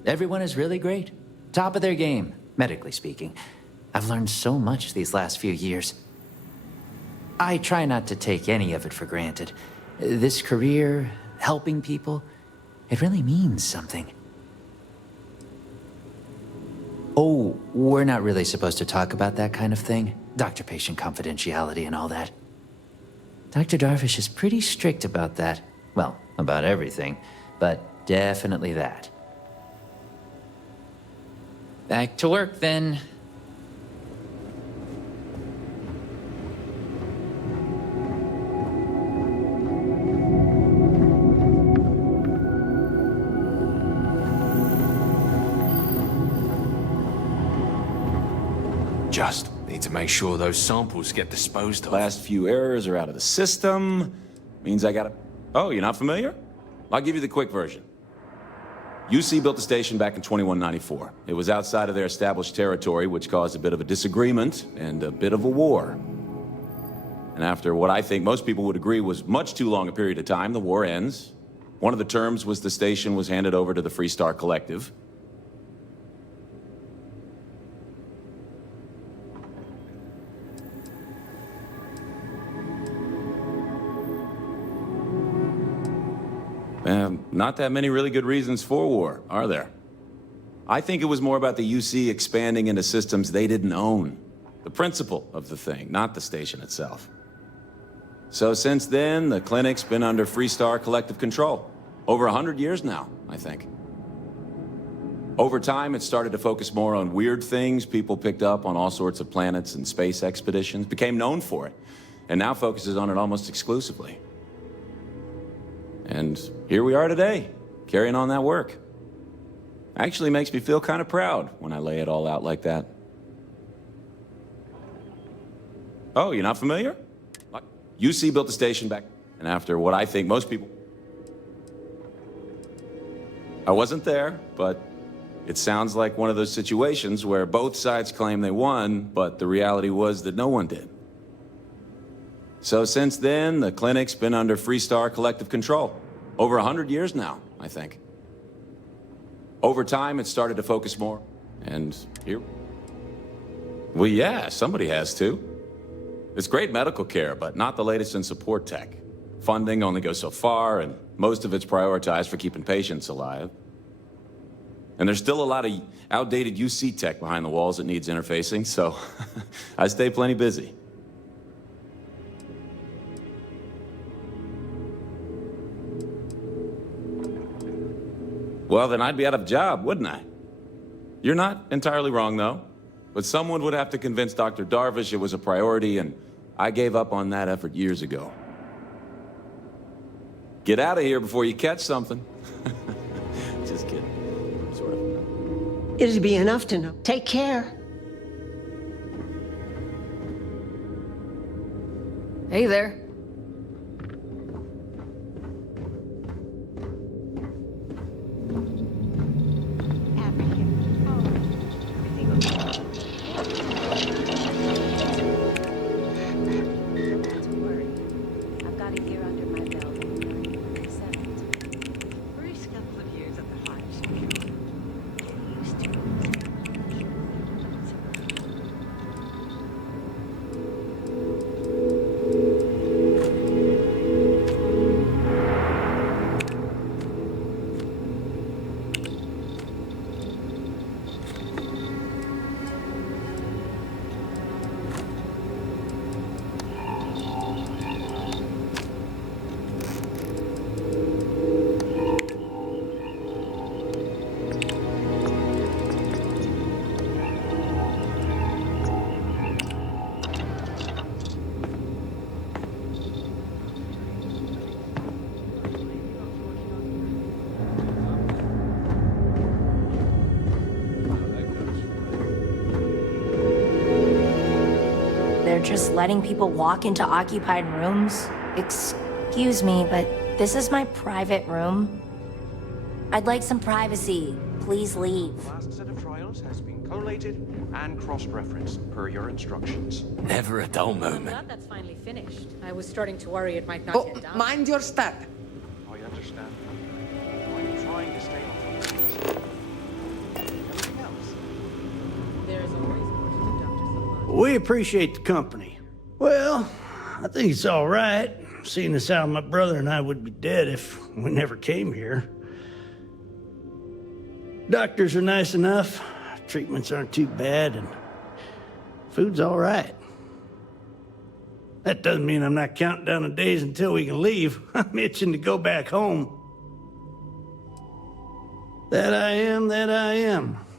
Everyone is really great. Top of their game, medically speaking. I've learned so much these last few years. I try not to take any of it for granted. This career, helping people, it really means something. Oh, we're not really supposed to talk about that kind of thing. Doctor-patient confidentiality and all that. Dr. Darvish is pretty strict about that. Well, about everything, but definitely that. Back to work, then. Just need to make sure those samples get disposed of. Last few errors are out of the system. Means I gotta... Oh, you're not familiar? I'll give you the quick version. UC built the station back in 2194. It was outside of their established territory, which caused a bit of a disagreement and a bit of a war. And after what I think most people would agree was much too long a period of time, the war ends. One of the terms was the station was handed over to the Freestar Collective. Not that many really good reasons for war, are there? I think it was more about the UC expanding into systems they didn't own. The principle of the thing, not the station itself. So since then, the clinic's been under Freestar Collective control. Over 100 years now, I think. Over time, it started to focus more on weird things people picked up on all sorts of planets and space expeditions, became known for it, and now focuses on it almost exclusively. And here we are today, carrying on that work. Actually makes me feel kind of proud when I lay it all out like that. Oh, you're not familiar? UC built the station back, and after what I think most people... I wasn't there, but it sounds like one of those situations where both sides claim they won, but the reality was that no one did. So since then, the clinic's been under Freestar Collective control. Over 100 years now, I think. Over time, it started to focus more, and here... Well, yeah, somebody has to. It's great medical care, but not the latest in support tech. Funding only goes so far, and most of it's prioritized for keeping patients alive. And there's still a lot of outdated UC tech behind the walls that needs interfacing, so I stay plenty busy. Well, then I'd be out of a job, wouldn't I? You're not entirely wrong, though. But someone would have to convince Dr. Darvish it was a priority, and I gave up on that effort years ago. Get out of here before you catch something. Just kidding. Sort of. It'd be enough to know. Take care. Hey there. They're just letting people walk into occupied rooms? Excuse me, but this is my private room. I'd like some privacy. Please leave. The last set of trials has been collated and cross-referenced per your instructions. Never a dull I'm moment. glad that's finally finished. I was starting to worry it might not get done. Mind your step. I understand. I'm trying to stay on top of things. Anything else? There's always more to do, Dr. Salman. We appreciate the company. Well, I think it's all right, seeing as how my brother and I would be dead if we never came here. Doctors are nice enough, treatments aren't too bad, and food's all right. That doesn't mean I'm not counting down the days until we can leave. I'm itching to go back home. That I am.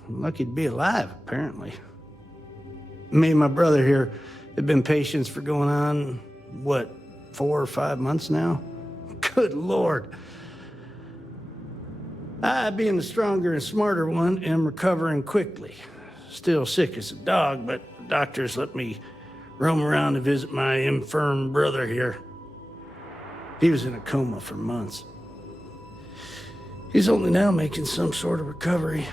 I'm lucky to be alive, apparently. Me and my brother here have been patients for going on, what, 4 or 5 months now? Good Lord. I, being the stronger and smarter one, am recovering quickly. Still sick as a dog, but the doctors let me roam around to visit my infirm brother here. He was in a coma for months. He's only now making some sort of recovery.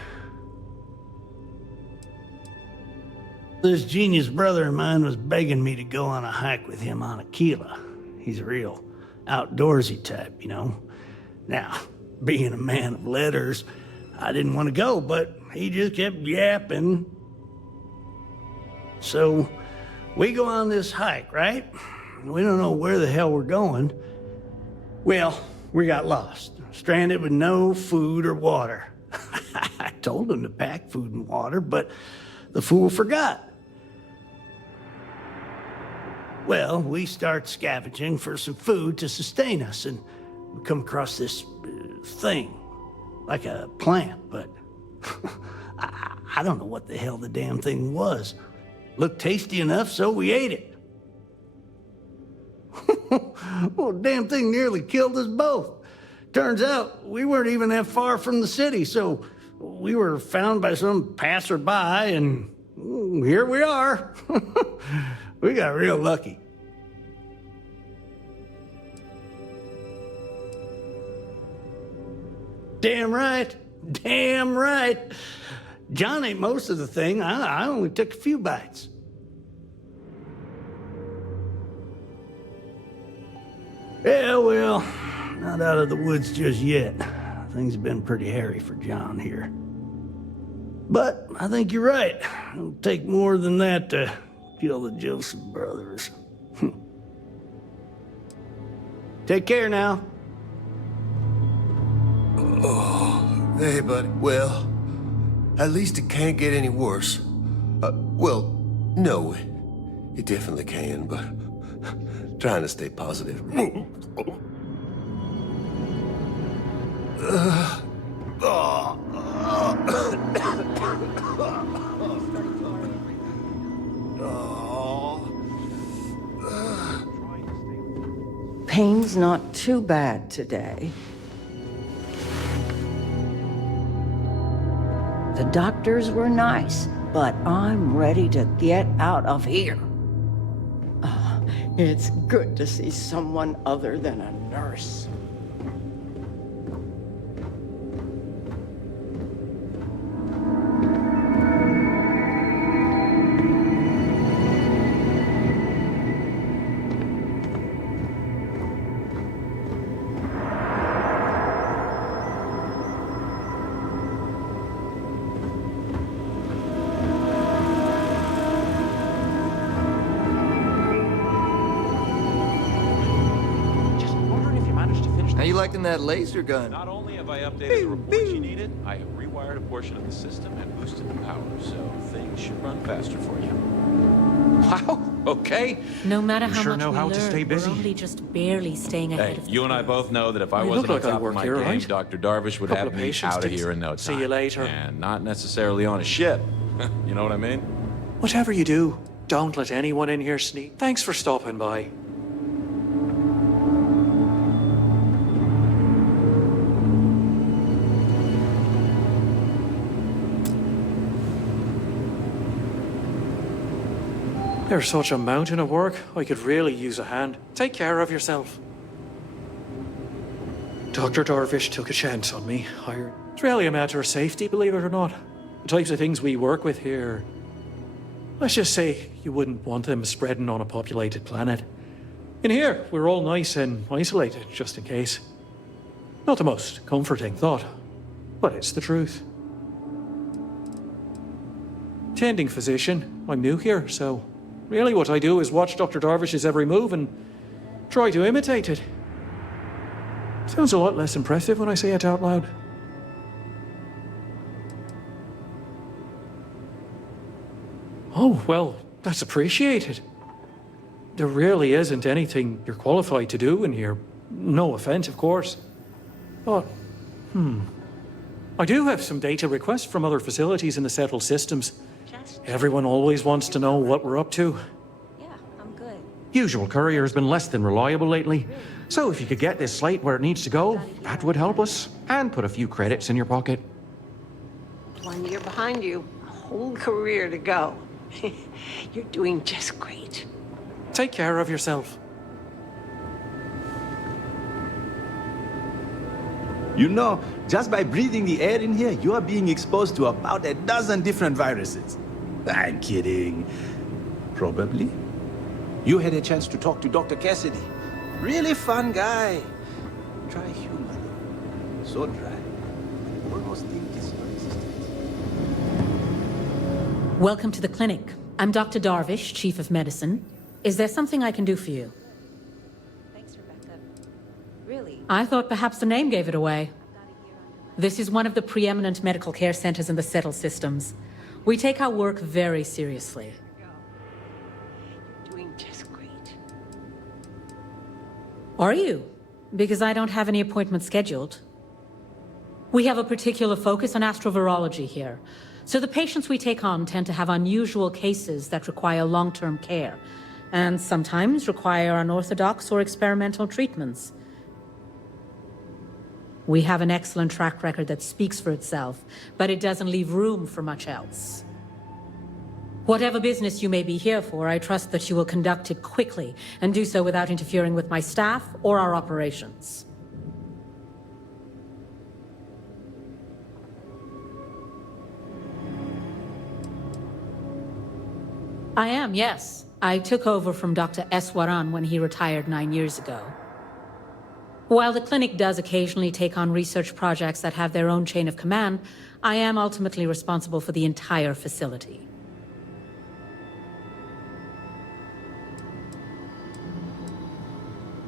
This genius brother of mine was begging me to go on a hike with him on Aquila. He's a real outdoorsy type, you know. Now, being a man of letters, I didn't want to go, but he just kept yapping. So, we go on this hike, right? We don't know where the hell we're going. Well, we got lost, stranded with no food or water. I told him to pack food and water, but the fool forgot. Well, we start scavenging for some food to sustain us, and we come across this thing, like a plant, but I don't know what the hell the damn thing was. Looked tasty enough, so we ate it. Well, the damn thing nearly killed us both. Turns out we weren't even that far from the city, so we were found by some passerby, and here we are. We got real lucky. Damn right. Damn right. John ate most of the thing. I only took a few bites. Yeah, well, not out of the woods just yet. things have been pretty hairy for John here. But I think you're right. It'll take more than that to kill the Joseph brothers. Take care now. Oh, hey, buddy. Well, at least it can't get any worse. Well, no, it definitely can, but trying to stay positive. Pain's not too bad today. The doctors were nice, but I'm ready to get out of here. It's good to see someone other than a nurse. How you liking that laser gun? Not only have I updated the reports you needed, I have rewired a portion of the system and boosted the power, so things should run faster for you. Wow, okay. No matter You how sure much know we how to learn, stay busy. we're only just barely staying ahead Hey, of you and I both know that if I You wasn't look on like I top of work my here, game, right? Dr. Darvish would Couple have of me patients, out of Dixie. here in no time. See you later. And not necessarily on a ship. You know what I mean? Whatever you do, don't let anyone in here sneak. Thanks for stopping by. There's such a mountain of work, I could really use a hand. Take care of yourself. Dr. Darvish took a chance on me. It's really a matter of safety, believe it or not. The types of things we work with here. Let's just say you wouldn't want them spreading on a populated planet. In here, we're all nice and isolated, just in case. Not the most comforting thought, but it's the truth. Tending physician, I'm new here, so really what I do is watch Dr. Darvish's every move and try to imitate it. Sounds a lot less impressive when I say it out loud. Oh, well, that's appreciated. There really isn't anything you're qualified to do in here. No offense, of course. But, I do have some data requests from other facilities in the settled systems. Everyone always wants to know what we're up to. Usual courier's been less than reliable lately. So if you could get this slate where it needs to go, that would help us. And put a few credits in your pocket. 1 year behind you, a whole career to go. You're doing just great. Take care of yourself. You know, just by breathing the air in here, you are being exposed to about a dozen different viruses. I'm kidding. Probably. You had a chance to talk to Dr. Cassidy. Really fun guy. Dry humor. So dry. I almost think it's non-existent. Welcome to the clinic. I'm Dr. Darvish, Chief of Medicine. Is there something I can do for you? Thanks, Rebecca. Really? I thought perhaps the name gave it away. This is one of the preeminent medical care centers in the settled systems. We take our work very seriously. You're doing just great. Are you? Because I don't have any appointments scheduled. We have a particular focus on astrovirology here. So the patients we take on tend to have unusual cases that require long-term care, and sometimes require unorthodox or experimental treatments. We have an excellent track record that speaks for itself, but it doesn't leave room for much else. Whatever business you may be here for, I trust that you will conduct it quickly and do so without interfering with my staff or our operations. I am, yes. I took over from Dr. Eswaran when he retired 9 years ago. While the clinic does occasionally take on research projects that have their own chain of command, I am ultimately responsible for the entire facility.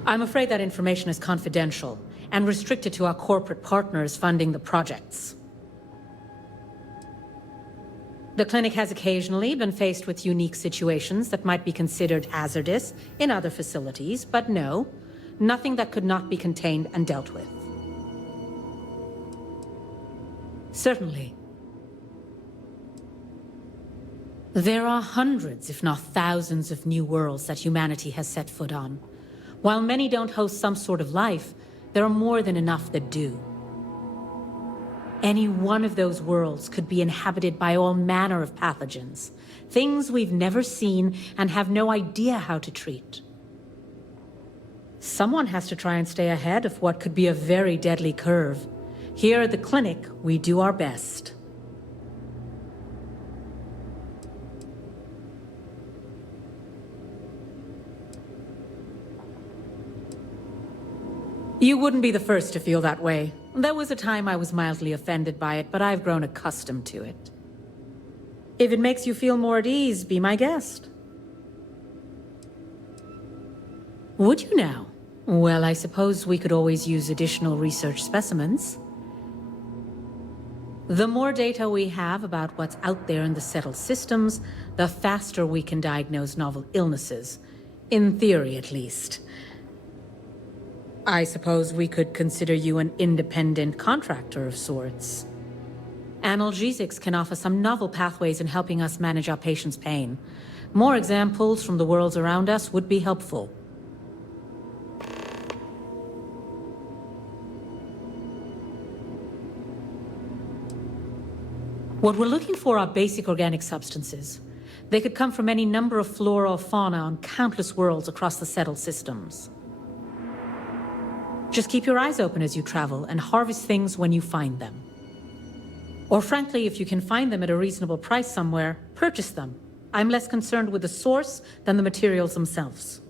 I'm afraid that information is confidential and restricted to our corporate partners funding the projects. The clinic has occasionally been faced with unique situations that might be considered hazardous in other facilities, but no, nothing that could not be contained and dealt with. Certainly. There are hundreds, if not thousands, of new worlds that humanity has set foot on. While many don't host some sort of life, there are more than enough that do. Any one of those worlds could be inhabited by all manner of pathogens, things we've never seen and have no idea how to treat. Someone has to try and stay ahead of what could be a very deadly curve. Here at the clinic, we do our best. You wouldn't be the first to feel that way. There was a time I was mildly offended by it, but I've grown accustomed to it. If it makes you feel more at ease, be my guest. Would you now? Well, I suppose we could always use additional research specimens. The more data we have about what's out there in the settled systems, the faster we can diagnose novel illnesses. In theory, at least. I suppose we could consider you an independent contractor of sorts. Analgesics can offer some novel pathways in helping us manage our patients' pain. More examples from the worlds around us would be helpful. What we're looking for are basic organic substances. They could come from any number of flora or fauna on countless worlds across the settled systems. Just keep your eyes open as you travel and harvest things when you find them. Or frankly, if you can find them at a reasonable price somewhere, purchase them. I'm less concerned with the source than the materials themselves.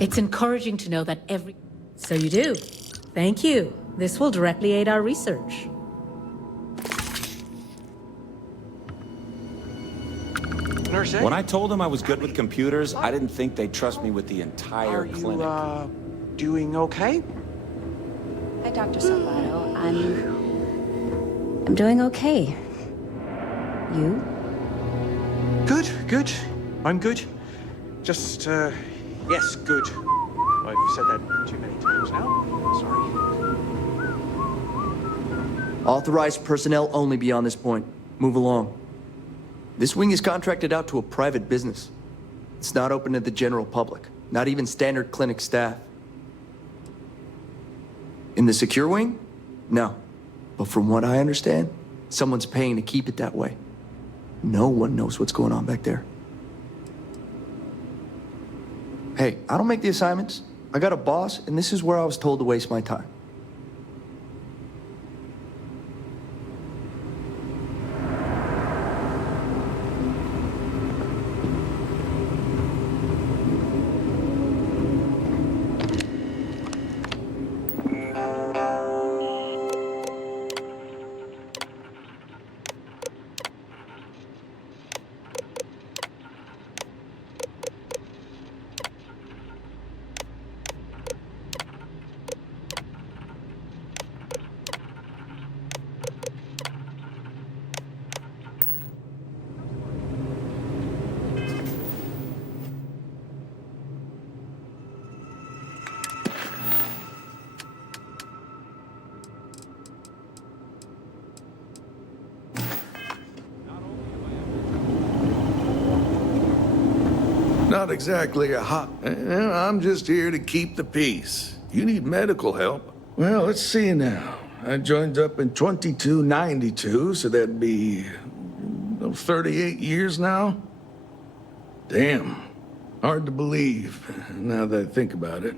It's encouraging to know that So you do. Thank you. This will directly aid our research. When I told them I was good with computers, I didn't think they'd trust me with the entire clinic. Are you, doing okay? Hi, Dr. Salvato. I'm doing okay. You? Good, good. I'm good. Just, yes, good. I've said that too many times now. Sorry. Authorized personnel only beyond this point. Move along. This wing is contracted out to a private business. It's not open to the general public, not even standard clinic staff. In the secure wing? No. But from what I understand, someone's paying to keep it that way. No one knows what's going on back there. Hey, I don't make the assignments. I got a boss, and this is where I was told to waste my time. Not exactly a hot... I'm just here to keep the peace. You need medical help? Well, let's see now. I joined up in 2292, so that'd be... 38 years now? Damn. Hard to believe, now that I think about it.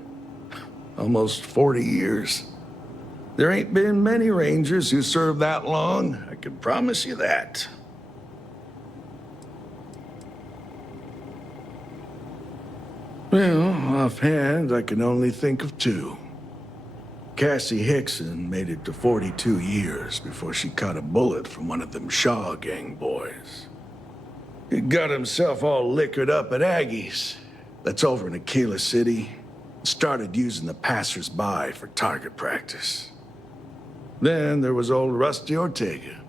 Almost 40 years. There ain't been many Rangers who served that long, I can promise you that. Well, offhand, I can only think of two. Cassie Hickson made it to 42 years before she caught a bullet from one of them Shaw gang boys. He got himself all liquored up at Aggie's. That's over in Aquila City. Started using the passers-by for target practice. Then there was old Rusty Ortega.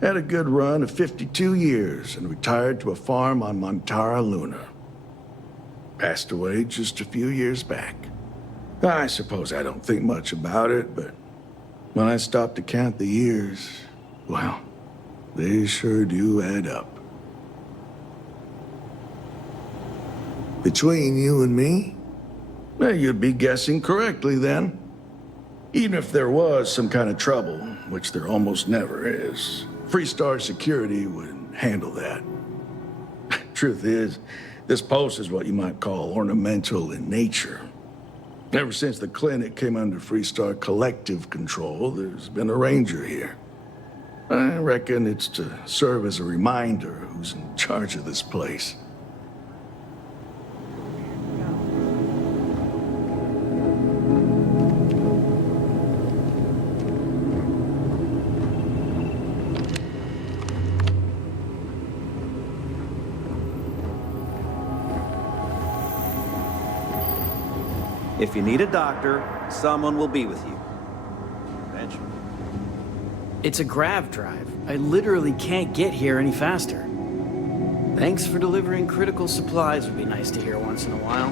Had a good run of 52 years and retired to a farm on Montara Luna. Passed away just a few years back. I suppose I don't think much about it, but when I stop to count the years, well, they sure do add up. Between you and me, well, you'd be guessing correctly then. Even if there was some kind of trouble, which there almost never is, Freestar Security would handle that. Truth is, this post is what you might call ornamental in nature. Ever since the clinic came under Freestar collective control, there's been a ranger here. I reckon it's to serve as a reminder who's in charge of this place. If you need a doctor, someone will be with you. Eventually. It's a grav drive. I literally can't get here any faster. Thanks for delivering critical supplies would be nice to hear once in a while.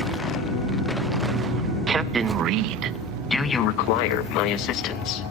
Captain Reed, do you require my assistance?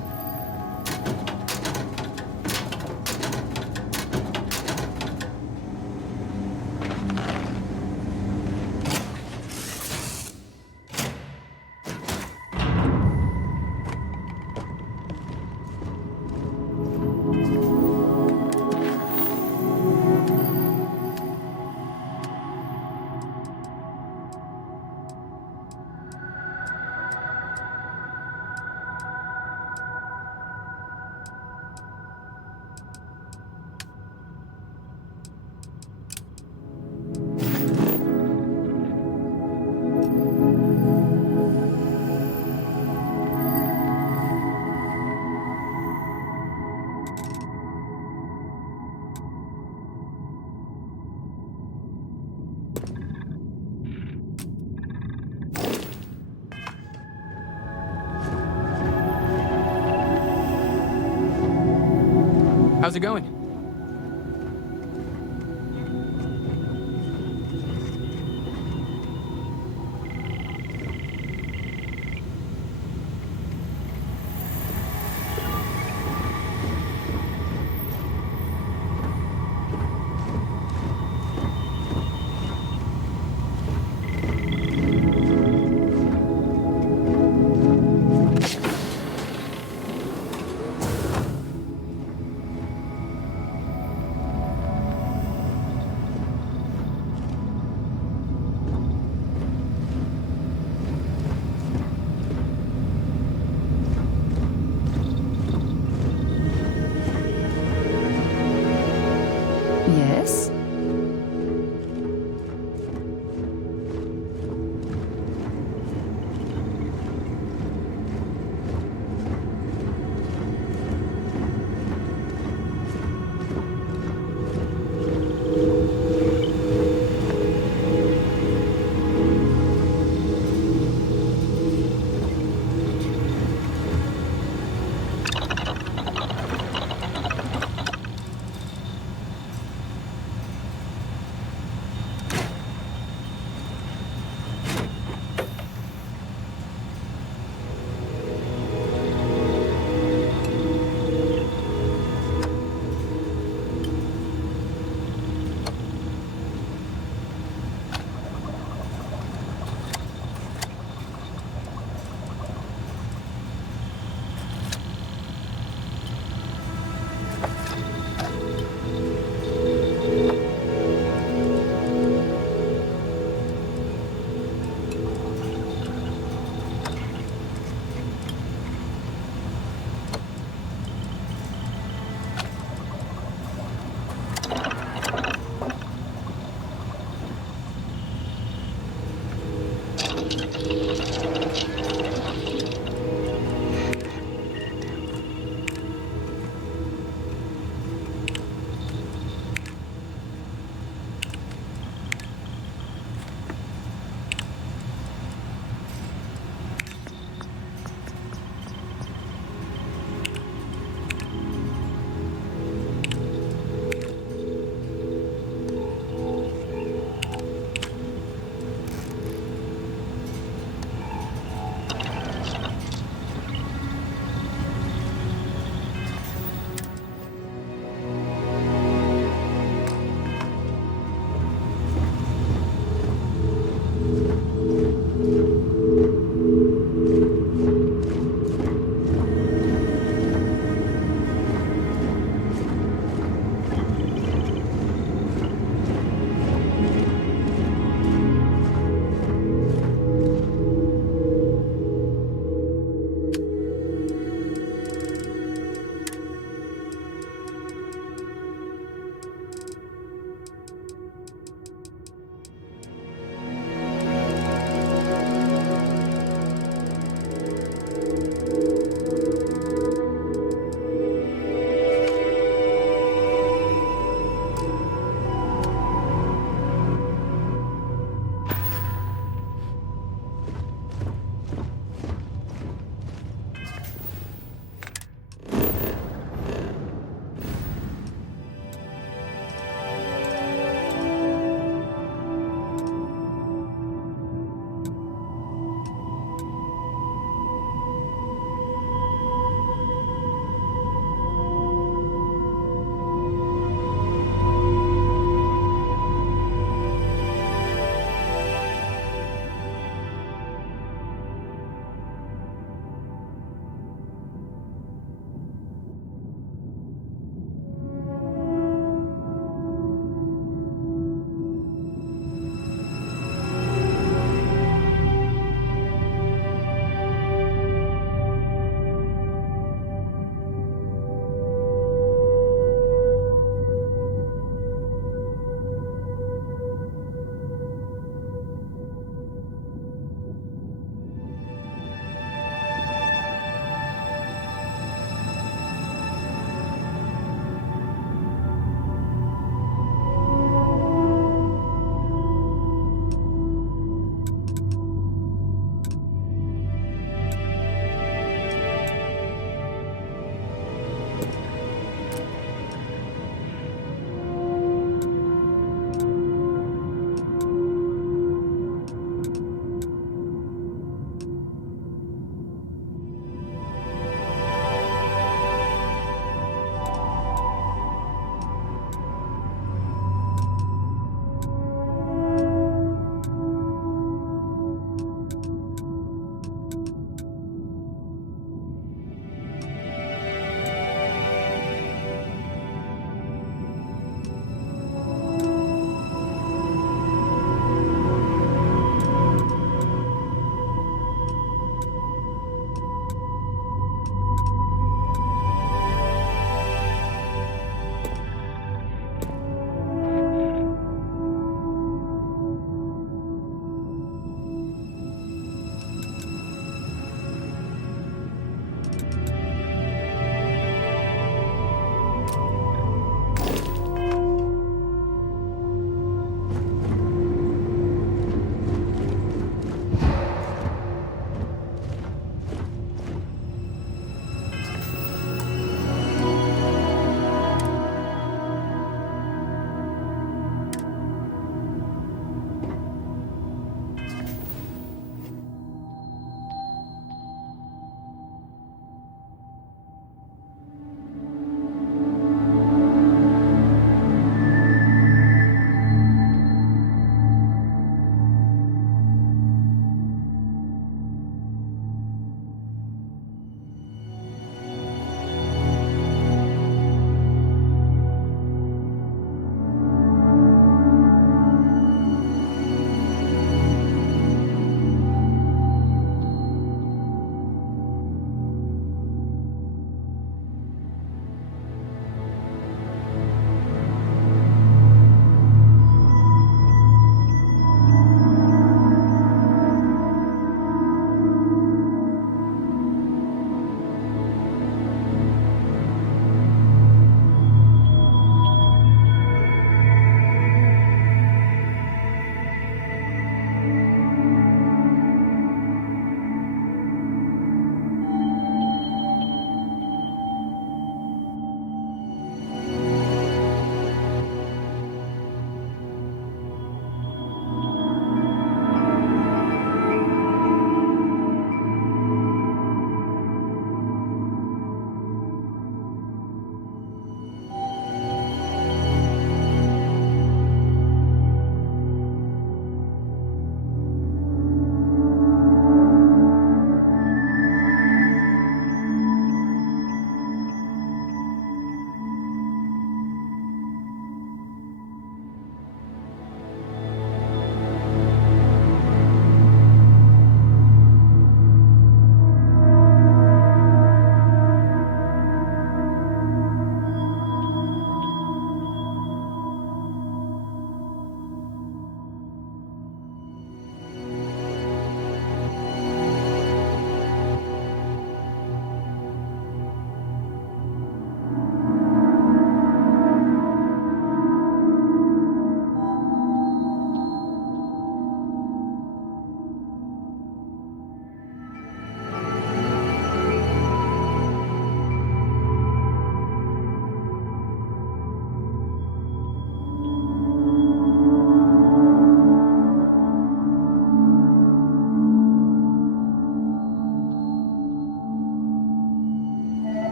How's it going?